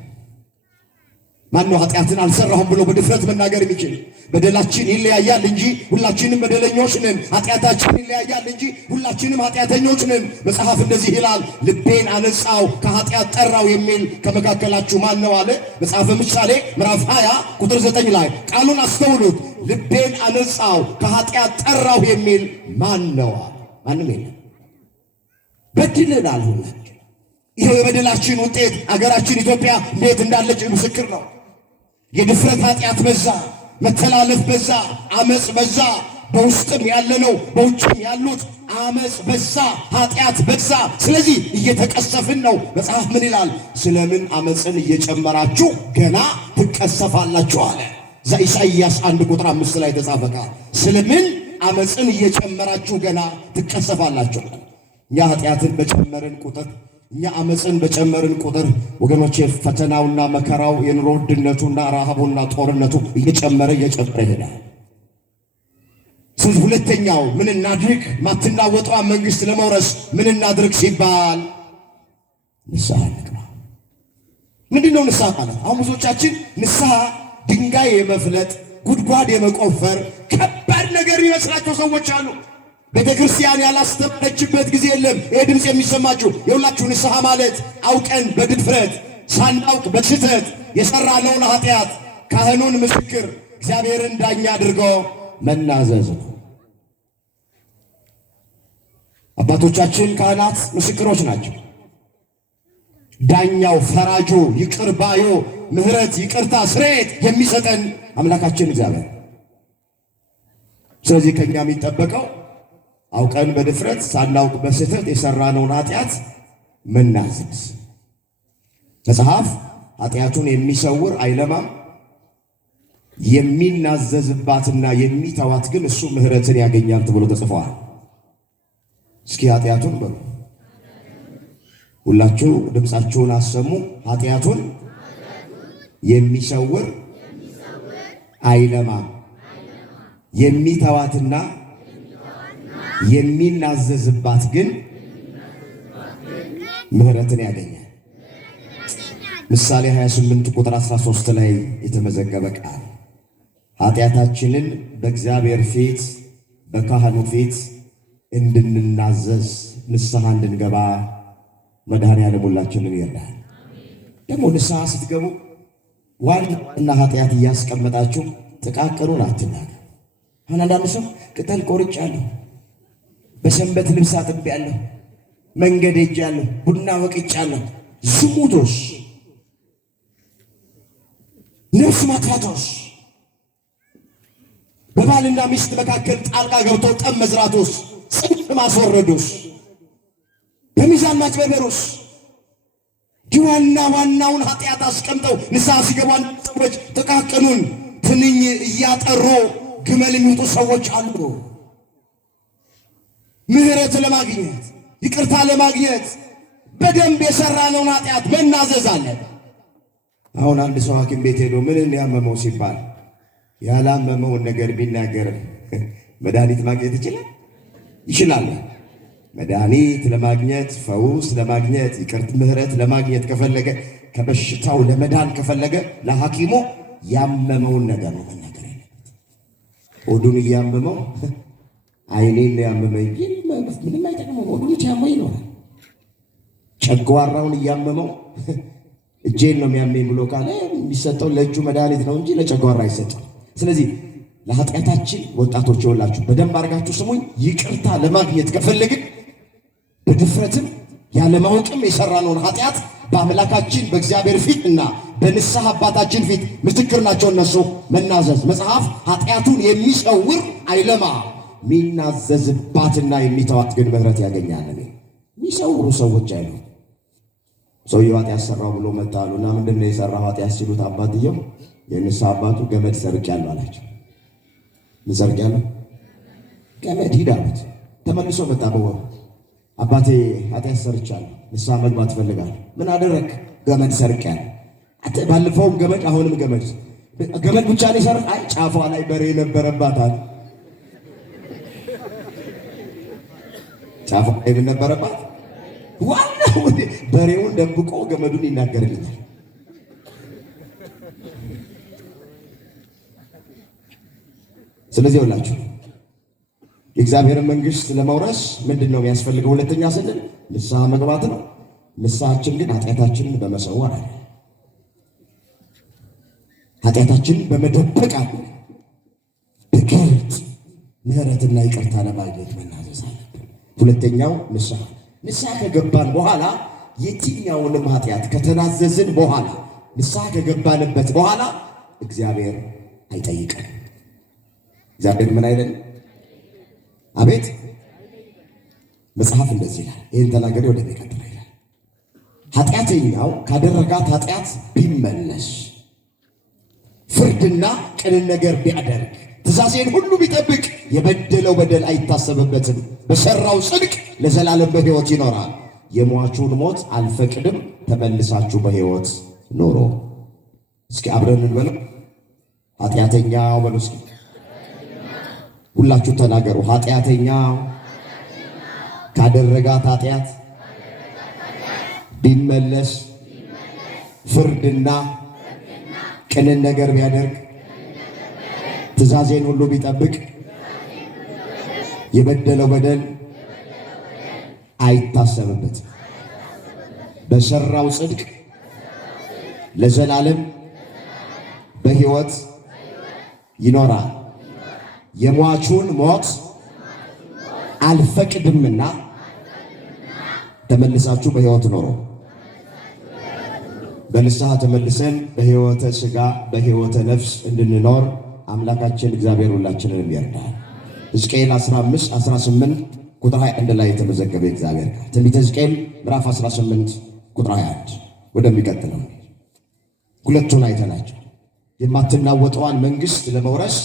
ማን ነው ኃጢአትን አልሰራሁም ብሎ በድፍረት መናገር የሚችል? በደላችን ይለያያል እንጂ ሁላችንም በደለኞች ነን። ኃጢአታችን ይለያያል እንጂ ሁላችንም ኃጢአተኞች ነን። መጽሐፍ እንደዚህ ይላል፣ ልቤን አነጻው ከኃጢአት ጠራው የሚል ከመካከላችሁ ማን ነው አለ። መጽሐፈ ምሳሌ ምዕራፍ 20 ቁጥር 9 ላይ ቃሉን አስተውሉት። ልቤን አነጻው ከኃጢአት ጠራው የሚል ማን ነው? ማንም የለም። በድለናል ሁላችን። ይሄው የበደላችን ውጤት አገራችን ኢትዮጵያ እንዴት እንዳለች ምስክር ነው። የድፍረት ኃጢአት በዛ፣ መተላለፍ በዛ፣ አመፅ በዛ። በውስጥም ያለነው በውጭም ያሉት አመፅ በዛ፣ ኃጢአት በዛ። ስለዚህ እየተቀሰፍን ነው። መጽሐፍ ምን ይላል? ስለምን አመፅን እየጨመራችሁ ገና ትቀሰፋላችሁ አለ። ኢሳይያስ 1 ቁጥር 5 ላይ ተጻፈ ቃል። ስለምን አመፅን እየጨመራችሁ ገና ትቀሰፋላችሁ። እኛ ኃጢአትን በጨመርን ቁጥር፣ እኛ አመፅን በጨመርን ቁጥር ወገኖቼ ፈተናውና መከራው የኑሮ ውድነቱና ረሃቡና ጦርነቱ እየጨመረ ይሄዳል። ስለዚህ ሁለተኛው ምን እናድርግ? ማትናወጠዋ መንግሥት ለመውረስ ምን እናድርግ ሲባል ንስሐ እንግባ። ምንድነው ንስሐ ማለት? አሁን ብዙዎቻችን ንስሐ ድንጋይ የመፍለጥ ጉድጓድ የመቆፈር ከባድ ነገር የሚመስላቸው ሰዎች አሉ። ቤተ ክርስቲያን ያላስተማረችበት ጊዜ የለም። ይህ ድምፅ የሚሰማችሁ የሁላችሁ ንስሐ ማለት አውቀን በድፍረት ሳናውቅ በስህተት የሰራነውን ኃጢአት ካህኑን ምስክር እግዚአብሔርን ዳኛ አድርጎ መናዘዝ ነው። አባቶቻችን ካህናት ምስክሮች ናቸው። ዳኛው፣ ፈራጁ፣ ይቅር ባዩ፣ ምሕረት፣ ይቅርታ፣ ስርየት የሚሰጠን አምላካችን እግዚአብሔር። ስለዚህ ከኛ የሚጠበቀው አውቀን በድፍረት ሳናውቅ በስህተት የሰራነውን ኃጢአት መናዘዝ። መጽሐፍ ኃጢአቱን የሚሰውር አይለማም፣ የሚናዘዝባትና የሚተዋት ግን እሱ ምሕረትን ያገኛል ተብሎ ተጽፏል። እስኪ ኃጢአቱን በሉ። ሁላችሁ ድምፃችሁን አሰሙ። ኃጢአቱን የሚሰውር አይለማም፣ የሚተዋትና የሚናዘዝባት ግን ምሕረትን ያገኛል። ምሳሌ 28 ቁጥር 13 ላይ የተመዘገበ ቃል ኃጢአታችንን በእግዚአብሔር ፊት በካህኑ ፊት እንድንናዘዝ ንስሐ እንድንገባ መድኃኔዓለም ሁላችንን ይርዳል። ደግሞ ንስሐ ስትገቡ ዋና ኃጢአት እያስቀመጣችሁ ጥቃቅኑን አትናገሩ። አሁን አንዳንድ ሰው ቅጠል ቆርጫለሁ፣ በሰንበት ልብስ አጥቤያለሁ፣ መንገድ ሄጃለሁ፣ ቡና ወቅጫለሁ። ዝሙቶስ፣ ነፍስ ማጥፋቶስ፣ በባልና ሚስት መካከል ጣልቃ ገብቶ ጠብ መዝራቶስ፣ ጽድቅ ማስወረዶስ፣ በሚዛን ማጭበርበሮስ ዋናውን ኃጢአት አስቀምጠው ንስሐ ሲገቡ ሰዎች ጥቃቅኑን ትንኝ እያጠሩ ግመል የሚውጡ ሰዎች አሉ። ምህረት ለማግኘት ይቅርታ ለማግኘት በደንብ የሰራነውን ኃጢአት መናዘዝ አለን። አሁን አንድ ሰው ሐኪም ቤት ሄዶ ምን ያመመው ሲባል ያላመመውን ነገር ቢናገር መድኃኒት ማግኘት ይችላል? መድኃኒት ለማግኘት ፈውስ ለማግኘት ይቅርታ ምህረት ለማግኘት ከፈለገ ከበሽታው ለመዳን ከፈለገ ለሐኪሙ ያመመውን ነገር ነው መናገር ያለበት። ሆዱን እያመመው አይኔን ያመመኝ ምንም አይጠቅመው፣ ሆዱን ሲያመው ይኖራል። ጨጓራውን እያመመው እጄን ነው የሚያመኝ ብሎ ካለ የሚሰጠው ለእጁ መድኃኒት ነው እንጂ ለጨጓራ አይሰጥም። ስለዚህ ለኃጢአታችን ወጣቶች ይወላችሁ በደንብ አድርጋችሁ ስሙኝ፣ ይቅርታ ለማግኘት ከፈለግን በድፍረትም ያለማወቅም የሰራነውን ኃጢአት በአምላካችን በእግዚአብሔር ፊት እና በንስሐ አባታችን ፊት ምስክር ናቸው እነሱ መናዘዝ። መጽሐፍ ኃጢአቱን የሚሰውር አይለማ የሚናዘዝባትና የሚተዋት ግን ምሕረት ያገኛል። የሚሰውሩ ሰዎች አይሉ ሰውየው ኃጢአት ሰራው ብሎ መጣሉና ምንድነው የሰራው ኃጢአት ሲሉት አባትየው የንስሐ አባቱ ገመድ ሰርቄያለሁ አላቸው። ምን ሰርቄያለሁ? ገመድ ሂድ አሉት። ተመልሶ መጣ። በወሩ አባቴ ኃጢአት ሰርቻለሁ፣ ንስሐ መግባት እፈልጋለሁ። ምን አደረክ? ገመድ ሰርቄያለሁ። ባለፈውም ገመድ አሁንም ገመድ ብቻ ነው የሰራ። አይ ጫፏ ላይ በሬ ነበረባታል። ጫፏ ላይ ምን ነበረባት? ዋናው በሬውን ደብቆ ገመዱን ይናገርልኛል። ስለዚህ ሁላችሁ የእግዚአብሔርን መንግሥት ለመውረስ ምንድነው የሚያስፈልገው? ሁለተኛ ስንል ንስሐ መግባት ነው። ንስሐችን ግን ኃጢአታችንን በመሰወር አለ፣ ኃጢአታችንን በመደበቅ አለ። በግልጥ ምህረትና ይቅርታ ለማግኘት መናዘዝ አለብን። ሁለተኛው ንስሐ ከገባን በኋላ የትኛውንም ኃጢአት ከተናዘዝን በኋላ ንስሐ ከገባንበት በኋላ እግዚአብሔር አይጠይቀን። እግዚአብሔር ምን አይለን? አቤት መጽሐፍ እንደዚህ ይላል። ይህን ተናገሬ ወደሚቀጥለው ይላል። ኃጢአተኛው ካደረጋት ኃጢአት ቢመለስ ፍርድና ቅንን ነገር ቢያደርግ ትእዛዜን ሁሉ ቢጠብቅ የበደለው በደል አይታሰብበትም፣ በሠራው ጽድቅ ለዘላለም በሕይወት ይኖራል። የሟቹን ሞት አልፈቅድም፣ ተመልሳችሁ በሕይወት ኖሮ። እስኪ አብረን እንበለው። ኃጢአተኛው በሉ እስኪ ሁላችሁ ተናገሩ። ኃጢአተኛው ካደረጋት ኃጢአት ቢመለስ ፍርድና ቅንን ነገር ቢያደርግ ትእዛዜን ሁሉ ቢጠብቅ የበደለው በደል አይታሰብበትም፣ በሠራው ጽድቅ ለዘላለም በሕይወት ይኖራል። የሟቹን ሞት አልፈቅድምና ተመልሳችሁ በሕይወት ኖሮ። በንስሐ ተመልሰን በሕይወተ ሥጋ በሕይወተ ነፍስ እንድንኖር አምላካችን እግዚአብሔር ሁላችንን ይርዳል። ሕዝቅኤል 15:18 ቁጥር 21 ላይ የተመዘገበ እግዚአብሔር ቃል ትንቢተ ሕዝቅኤል ምዕራፍ 18 ቁጥር 21። ወደሚቀጥለው ሁለቱን አይተናቸው። የማትናወጠዋን መንግሥት ለመውረስ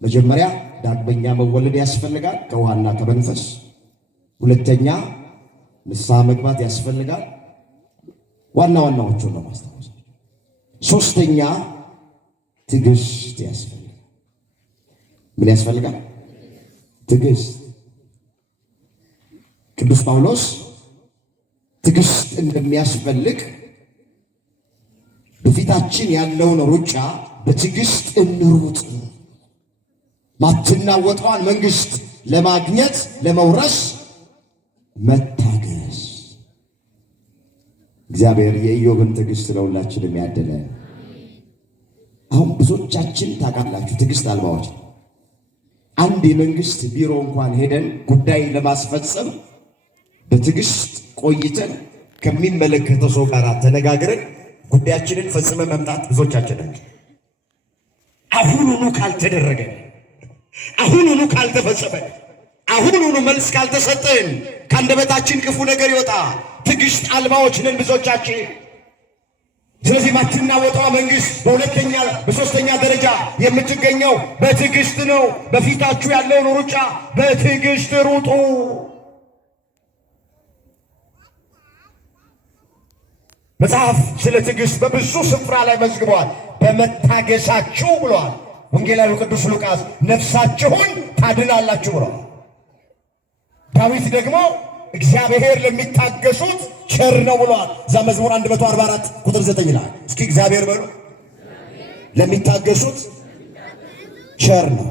መጀመሪያ ዳግመኛ መወለድ ያስፈልጋል ከውሃና ከመንፈስ። ሁለተኛ ንስሐ መግባት ያስፈልጋል። ዋና ዋናዎቹን ነው ማስታወስ። ሶስተኛ ትዕግስት ያስፈልጋል። ምን ያስፈልጋል? ትዕግስት። ቅዱስ ጳውሎስ ትዕግስት እንደሚያስፈልግ በፊታችን ያለውን ሩጫ በትዕግስት እንሩጥ፣ ማትናወጠዋን መንግሥት ለማግኘት ለመውረስ መታገስ። እግዚአብሔር የኢዮብን ትዕግስት ለሁላችንም ያደለ። አሁን ብዙዎቻችን ታውቃላችሁ ትዕግስት አልባዎች። አንድ የመንግስት ቢሮ እንኳን ሄደን ጉዳይ ለማስፈጸም በትዕግስት ቆይተን ከሚመለከተው ሰው ጋር ተነጋግረን ጉዳያችንን ፈጽመን መምጣት ብዙዎቻችን ነን። አሁኑኑ ካልተደረገ፣ አሁኑኑ ካልተፈጸመ፣ አሁኑኑ መልስ ካልተሰጠን ከአንደበታችን ክፉ ነገር ይወጣ። ትዕግስት አልባዎች ነን ብዙዎቻችን። ስለዚህ ማትናወጠዋ መንግስት በሁለተኛ በሶስተኛ ደረጃ የምትገኘው በትዕግስት ነው። በፊታችሁ ያለውን ሩጫ በትዕግስት ሩጡ። መጽሐፍ ስለ ትዕግሥት በብዙ ስፍራ ላይ መዝግበዋል። በመታገሳችሁ ብለዋል ወንጌላዊው ቅዱስ ሉቃስ፣ ነፍሳችሁን ታድናላችሁ ብለዋል። ዳዊት ደግሞ እግዚአብሔር ለሚታገሱት ቸር ነው ብለዋል። እዛ መዝሙር 144 ቁጥር 9 ላይ እስኪ እግዚአብሔር በሉ ለሚታገሱት ቸር ነው።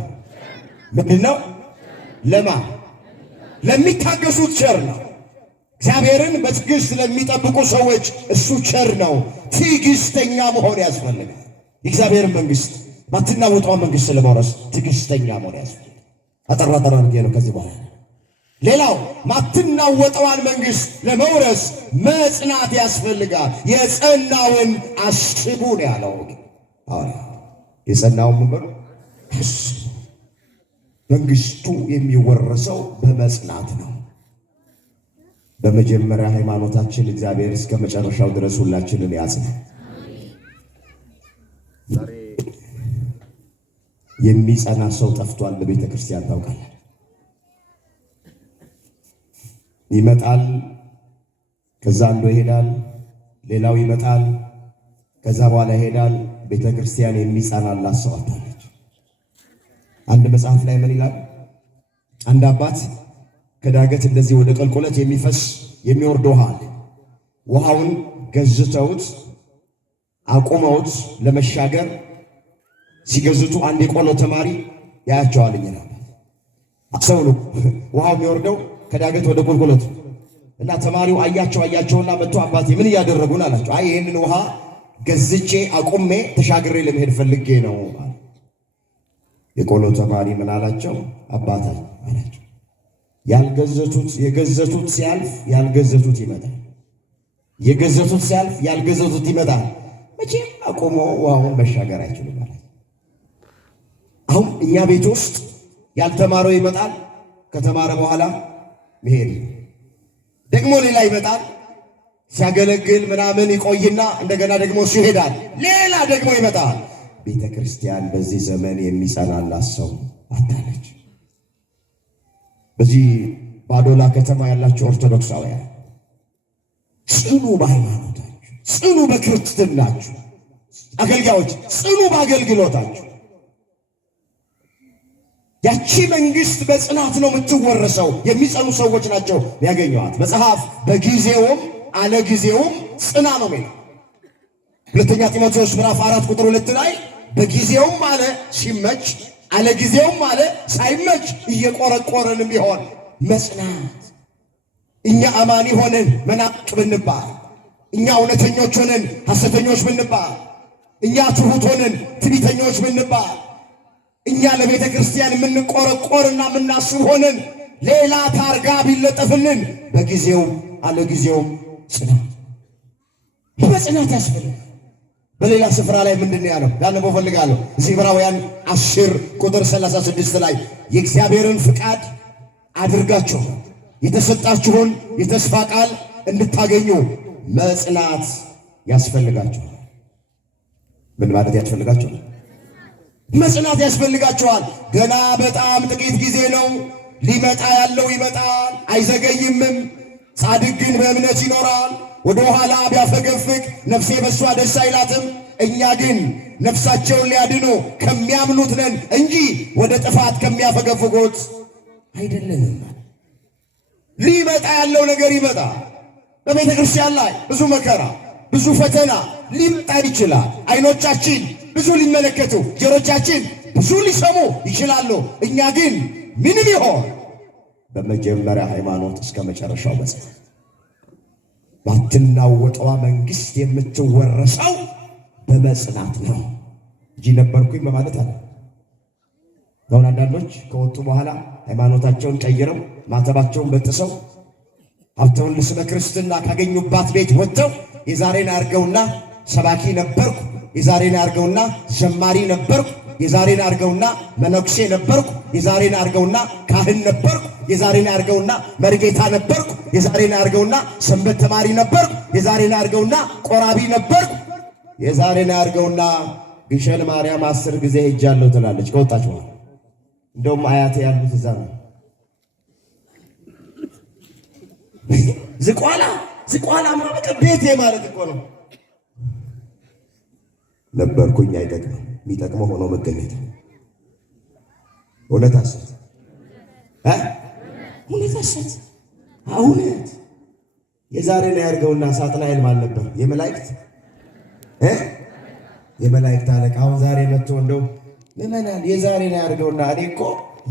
ምንድን ነው? ለማ ለሚታገሱት ቸር ነው። እግዚአብሔርን በትዕግሥት ለሚጠብቁ ሰዎች እሱ ቸር ነው። ትዕግሥተኛ መሆን ያስፈልጋል። የእግዚአብሔርን መንግሥት ማትናወጠውን መንግሥት ለመውረስ ትዕግሥተኛ መሆን ያስፈልጋል። አጠራ ነው ከዚህ በኋላ ሌላው ማትናወጠዋን መንግሥት ለመውረስ መጽናት ያስፈልጋል። የጸናውን አስቡ ነው ያለው። የጸናውን መንበሩ መንግሥቱ የሚወረሰው በመጽናት ነው። በመጀመሪያ ሃይማኖታችን እግዚአብሔር እስከ መጨረሻው ድረስ ሁላችንን ያጽናል። ዛሬ የሚጸና ሰው ጠፍቷል በቤተ ክርስቲያን ታውቃለህ። ይመጣል፣ ከዛ አንዱ ይሄዳል፣ ሌላው ይመጣል፣ ከዛ በኋላ ይሄዳል። ቤተ ክርስቲያን የሚጸናላት ሰው አጣለች። አንድ መጽሐፍ ላይ ምን ይላል? አንድ አባት ከዳገት እንደዚህ ወደ ቁልቁለት የሚፈስ የሚወርድ ውሃ አለ። ውሃውን ገዝተውት አቁመውት ለመሻገር ሲገዝቱ አንድ የቆሎ ተማሪ ያያቸዋልኝ ነው። አሰውሉ ውሃው የሚወርደው ከዳገት ወደ ቁልቁለት እና ተማሪው አያቸውና መጥቶ አባቴ ምን እያደረጉን አላቸው። አይ ይሄንን ውሃ ገዝቼ አቁሜ ተሻግሬ ለመሄድ ፈልጌ ነው። የቆሎ ተማሪ ምን አላቸው? አባታችን አላቸው የገዘቱት ሲያልፍ ያልገዘቱት ይመጣል። የገዘቱት ሲያልፍ ያልገዘቱት ይመጣል። መቼም አቆሞ ውሃውን መሻገር አይችሉም ማለት። አሁን እኛ ቤት ውስጥ ያልተማረው ይመጣል። ከተማረ በኋላ መሄድ ደግሞ ሌላ ይመጣል። ሲያገለግል ምናምን ይቆይና እንደገና ደግሞ እሱ ይሄዳል። ሌላ ደግሞ ይመጣል። ቤተ ክርስቲያን በዚህ ዘመን የሚጸናላት ሰው አጣለች። በዚህ ባዶላ ከተማ ያላችሁ ኦርቶዶክሳውያን ጽኑ በሃይማኖታችሁ፣ ጽኑ በክርስትናችሁ፣ አገልጋዮች ጽኑ በአገልግሎታችሁ። ያቺ መንግሥት በጽናት ነው የምትወረሰው። የሚጸኑ ሰዎች ናቸው ያገኘዋት። መጽሐፍ በጊዜውም አለ ጊዜውም ጽና ነው የሚለው። ሁለተኛ ጢሞቴዎስ ምዕራፍ 4 ቁጥር 2 ላይ በጊዜውም አለ ሲመች፣ አለ ጊዜውም አለ ሳይመች እየቆረቆረንም ቢሆን መጽናት። እኛ አማኒ ሆነን መናቅ ብንባል፣ እኛ እውነተኞች ሆነን ሐሰተኞች ብንባል፣ እኛ ትሑት ሆነን ትዕቢተኞች ብንባል፣ እኛ ለቤተ ክርስቲያን የምንቆረቆርና የምናስብ ሆነን ሌላ ታርጋ ቢለጠፍልን በጊዜውም አለ ጊዜውም ጽናት በጽናት ያስፈልጋል። በሌላ ስፍራ ላይ ምንድን ያለው ዳንቦ ፈልጋለሁ። እዚህ ዕብራውያን 10 ቁጥር 36 ላይ የእግዚአብሔርን ፍቃድ አድርጋችሁ የተሰጣችሁን የተስፋ ቃል እንድታገኙ መጽናት ያስፈልጋችኋል። ምን ማለት ያስፈልጋችኋል? መጽናት ያስፈልጋችኋል። ገና በጣም ጥቂት ጊዜ ነው። ሊመጣ ያለው ይመጣል፣ አይዘገይምም። ጻድቅ ግን በእምነት ይኖራል። ወደ ኋላ ቢያፈገፍግ ነፍሴ በሷ ደስ አይላትም። እኛ ግን ነፍሳቸውን ሊያድኑ ከሚያምኑት ነን እንጂ ወደ ጥፋት ከሚያፈገፍጉት አይደለንም። ሊመጣ ያለው ነገር ይመጣል። በቤተ ክርስቲያን ላይ ብዙ መከራ፣ ብዙ ፈተና ሊመጣ ይችላል። አይኖቻችን ብዙ ሊመለከቱ፣ ጆሮቻችን ብዙ ሊሰሙ ይችላሉ። እኛ ግን ምንም ይሆን በመጀመሪያ ሃይማኖት እስከ መጨረሻው መጽናት። ባትናወጠዋ መንግሥት የምትወረሰው በመጽናት ነው እንጂ ነበርኩኝ በማለት አለ። አሁን አንዳንዶች ከወጡ በኋላ ሃይማኖታቸውን ቀይረው ማተባቸውን በጥሰው ሀብተውን ለስመ ክርስትና ካገኙባት ቤት ወጥተው የዛሬን አርገውና ሰባኪ ነበርኩ፣ የዛሬን አርገውና ዘማሪ ነበርኩ፣ የዛሬን አርገውና መነኩሴ ነበርኩ፣ የዛሬን አርገውና ካህን ነበርኩ፣ የዛሬን አርገውና መርጌታ ነበርኩ፣ የዛሬን አርገውና ሰንበት ተማሪ ነበርኩ፣ የዛሬን አርገውና ቆራቢ ነበርኩ፣ የዛሬን አርገውና ግሸን ማርያም 10 ጊዜ ሄጃለሁ ትላለች ከወጣች በኋላ። እንደውም አያቴ ያሉት እዛ ነው። ዝቋላ ማለት ቤቴ ማለት እኮ ነው። ነበርኩኝ አይጠቅምም፣ የሚጠቅመው ሆኖ መገኘት። እውነት ሐሰት እውነት ሐሰት እውነት። የዛሬ ላይ ያርገውና ሳጥናኤል ማን ነበር? የመላእክት አለቃ። አሁን ዛሬ መጥቶ እንደው ምዕመናን የዛሬ ላይ ያርገውና እኔ እኮ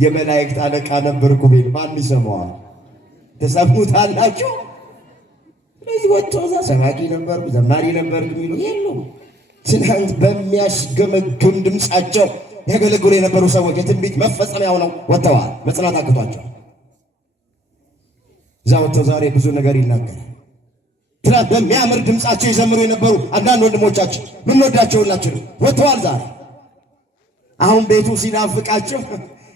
የመላእክት አለቃ ነበርኩ ቢል ማን ይሰማዋል? ተሰሙታላችሁ? ስለዚህ ወጥቶ እዛ ሰባኪ ነበርኩ ዘማሪ ነበርኩ የሚሉ የሉም። ትናንት በሚያስገመግም ድምፃቸው ያገለግሉ የነበሩ ሰዎች የትንቢት መፈጸሚያው ነው ወጥተዋል። መጽናት አቅቷቸው እዛ ወጥተው ዛሬ ብዙ ነገር ይናገራል። ትናንት በሚያምር ድምፃቸው ይዘምሩ የነበሩ አንዳንድ ወንድሞቻችን ምንወዳቸው ሁላችን ወጥተዋል ዛሬ። አሁን ቤቱ ሲናፍቃቸው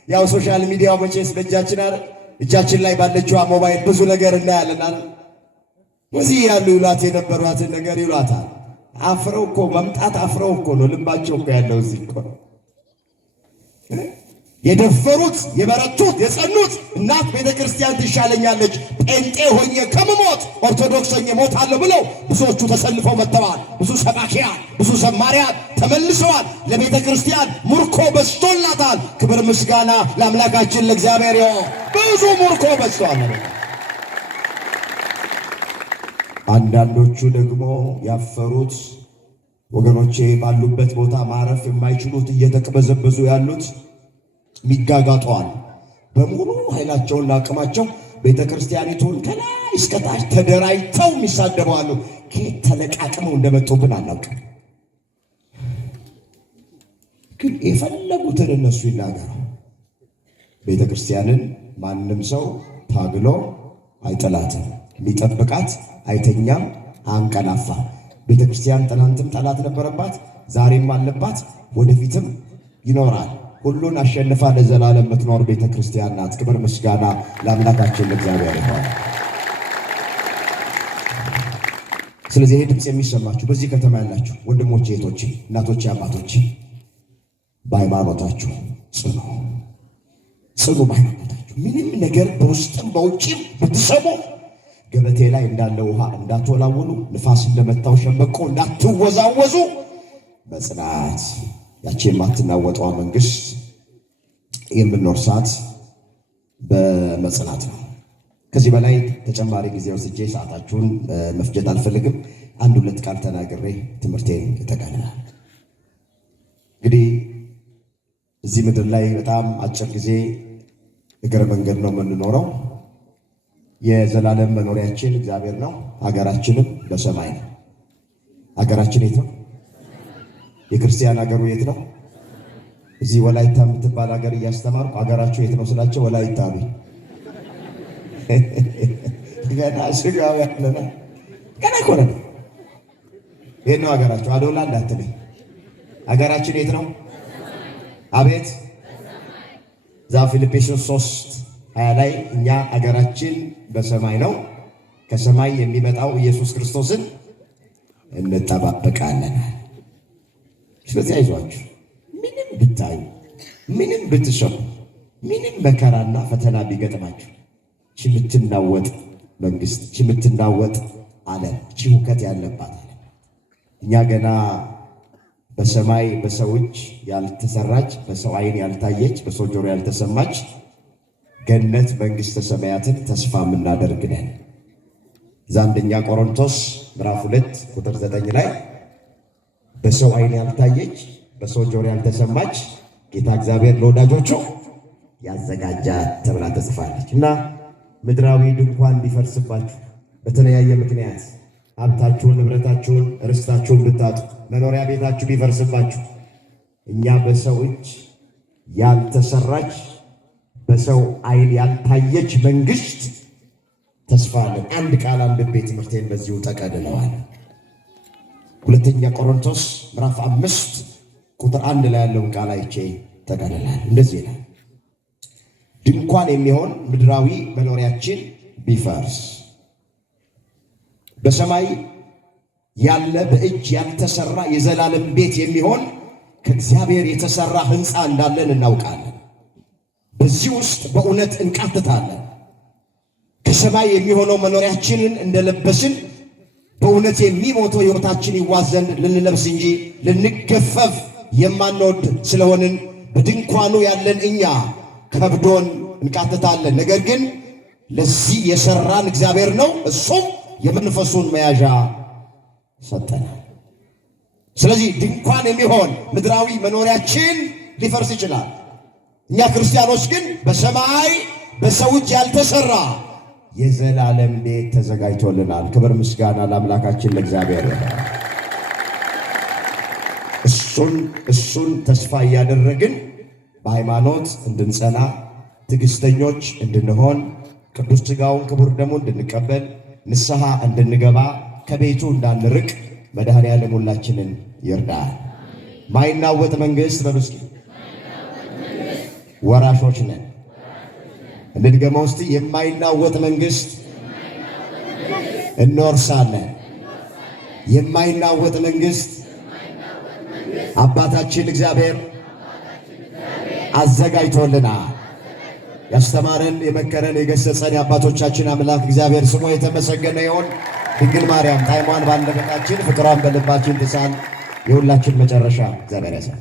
ያው ሶሻል ሚዲያው መቼስ በእጃችን አለ፣ እጃችን ላይ ባለችዋ ሞባይል ብዙ ነገር እናያለን አለ። እዚህ ያሉ ይሏት የነበሯትን ነገር ይሏታል። አፍረው እኮ መምጣት አፍረው እኮ ነው ልባቸው እኮ ያለው እዚህ እኮ የደፈሩት የበረቱት የጸኑት እናት ቤተ ክርስቲያን ትሻለኛለች ጴንጤ ሆኜ ከምሞት ኦርቶዶክስ ሆኜ ሞታለሁ ብለው ብዙዎቹ ተሰልፈው መጥተዋል። ብዙ ሰባኪያን ብዙ ዘማሪያን ተመልሰዋል። ለቤተ ክርስቲያን ሙርኮ በዝቶላታል። ክብር ምስጋና ለአምላካችን ለእግዚአብሔር ይሁን። ብዙ ሙርኮ በዝቷል። አንዳንዶቹ ደግሞ ያፈሩት ወገኖቼ ባሉበት ቦታ ማረፍ የማይችሉት እየተቅበዘበዙ ያሉት ሚጋጋጠዋል። በሙሉ ኃይላቸውና አቅማቸው ቤተ ክርስቲያኒቱን ከላይ እስከታች ተደራጅተው የሚሳደባሉ። ከየት ተለቃቅመው እንደመጡብን አናውቅም። ግን የፈለጉትን እነሱ ይናገሩ። ቤተ ክርስቲያንን ማንም ሰው ታግሎ አይጠላትም። የሚጠብቃት አይተኛም፣ አንቀላፋ። ቤተ ክርስቲያን ትናንትም ጠላት ነበረባት፣ ዛሬም አለባት፣ ወደፊትም ይኖራል። ሁሉን አሸንፋ ለዘላለም የምትኖር ቤተ ክርስቲያን ናት። ክብር ምስጋና ለአምላካችን ለእግዚአብሔር ይሁን። ስለዚህ ይሄ ድምፅ የሚሰማችሁ በዚህ ከተማ ያላችሁ ወንድሞቼ፣ እህቶቼ፣ እናቶቼ፣ አባቶቼ በሃይማኖታችሁ ጽኑ። በሃይማኖታችሁ ምንም ነገር በውስጥም በውጭም ብትሰሙ ገበቴ ላይ እንዳለ ውሃ እንዳትወላወሉ፣ ንፋስ እንደመታው ሸምበቆ እንዳትወዛወዙ በጽናት ያቺ የማትናወጠዋ መንግስት የምንኖርሳት በመጽናት ነው። ከዚህ በላይ ተጨማሪ ጊዜ ወስጄ ሰዓታችሁን መፍጀት አልፈልግም። አንድ ሁለት ቃል ተናግሬ ትምህርቴን እጠቃልላለሁ። እንግዲህ እዚህ ምድር ላይ በጣም አጭር ጊዜ እግረ መንገድ ነው የምንኖረው። የዘላለም መኖሪያችን እግዚአብሔር ነው። ሀገራችንም በሰማይ ነው። ሀገራችን የት ነው? የክርስቲያን ሀገሩ የት ነው? እዚህ ወላይታ የምትባል ሀገር እያስተማርኩ ሀገራችሁ የት ነው ስላቸው ወላይታ ነው። ገና ስጋው ያለና ገና ኮነ የት ነው ሀገራችሁ? አዶላ እንዳትለኝ። ሀገራችን የት ነው? አቤት ዛ ፊልጵስዩስ 3:20 ላይ እኛ ሀገራችን በሰማይ ነው፣ ከሰማይ የሚመጣው ኢየሱስ ክርስቶስን እንጠባበቃለን። ስለዚህ አይዟችሁ፣ ምንም ብታዩ፣ ምንም ብትሰሙ፣ ምንም መከራና ፈተና ቢገጥማችሁ የምትናወጥ መንግስት፣ የምትናወጥ ዓለም፣ ሁከት ያለባት ዓለም እኛ ገና በሰማይ በሰው እጅ ያልተሰራች፣ በሰው ዓይን ያልታየች፣ በሰው ጆሮ ያልተሰማች ገነት መንግሥተ ሰማያትን ተስፋ የምናደርግ ነን። አንደኛ ቆሮንቶስ ምዕራፍ 2:9 ላይ በሰው ዓይን ያልታየች በሰው ጆሮ ያልተሰማች ጌታ እግዚአብሔር ለወዳጆቹ ያዘጋጃት ተብላ ተጽፋለች። እና ምድራዊ ድንኳን ቢፈርስባችሁ በተለያየ ምክንያት ሀብታችሁን፣ ንብረታችሁን፣ ርስታችሁን ብታጡ፣ መኖሪያ ቤታችሁ ቢፈርስባችሁ እኛ በሰው እጅ ያልተሰራች በሰው ዓይን ያልታየች መንግስት ተስፋ አለን። አንድ ቃል አንብቤ ትምህርቴን በዚሁ ጠቀልለዋል። ሁለተኛ ቆሮንቶስ ምዕራፍ 5:1 ላይ ያለውን ቃል አይቼ ጠቀልላል። እንደዚህ ይላል፣ ድንኳን የሚሆን ምድራዊ መኖሪያችን ቢፈርስ በሰማይ ያለ በእጅ ያልተሰራ የዘላለም ቤት የሚሆን ከእግዚአብሔር የተሰራ ሕንፃ እንዳለን እናውቃለን። በዚህ ውስጥ በእውነት እንቃትታለን። ከሰማይ የሚሆነው መኖሪያችንን እንደለበስን በእውነት የሚሞተው ሕይወታችን ይዋዘን ልንለብስ እንጂ ልንገፈፍ የማንወድ ስለሆንን በድንኳኑ ያለን እኛ ከብዶን እንቃትታለን። ነገር ግን ለዚህ የሰራን እግዚአብሔር ነው። እሱም የመንፈሱን መያዣ ሰጠናል። ስለዚህ ድንኳን የሚሆን ምድራዊ መኖሪያችን ሊፈርስ ይችላል። እኛ ክርስቲያኖች ግን በሰማይ በሰው እጅ ያልተሰራ የዘላለም ቤት ተዘጋጅቶልናል። ክብር ምስጋና ለአምላካችን ለእግዚአብሔር ይሁን። እሱን ተስፋ እያደረግን በሃይማኖት እንድንጸና ትዕግስተኞች እንድንሆን ቅዱስ ሥጋውን ክቡር ደሙን እንድንቀበል ንስሐ እንድንገባ ከቤቱ እንዳንርቅ መድኃኔዓለም ሁላችንን ይርዳል። ማይናወጥ መንግሥት በምስኪ ወራሾች ነን። እንድገመው እስቲ የማይናወጥ መንግሥት እንወርሳለን። የማይናወጥ መንግሥት አባታችን እግዚአብሔር አዘጋጅቶልናል። ያስተማረን የመከረን የገሰጸን የአባቶቻችን አምላክ እግዚአብሔር ስሙ የተመሰገነ ይሁን። ድንግል ማርያም ጣዕሟን ባንደበታችን ፍቅሯን በልባችን ትሳል። የሁላችን መጨረሻ እግዚአብሔር ያሳል።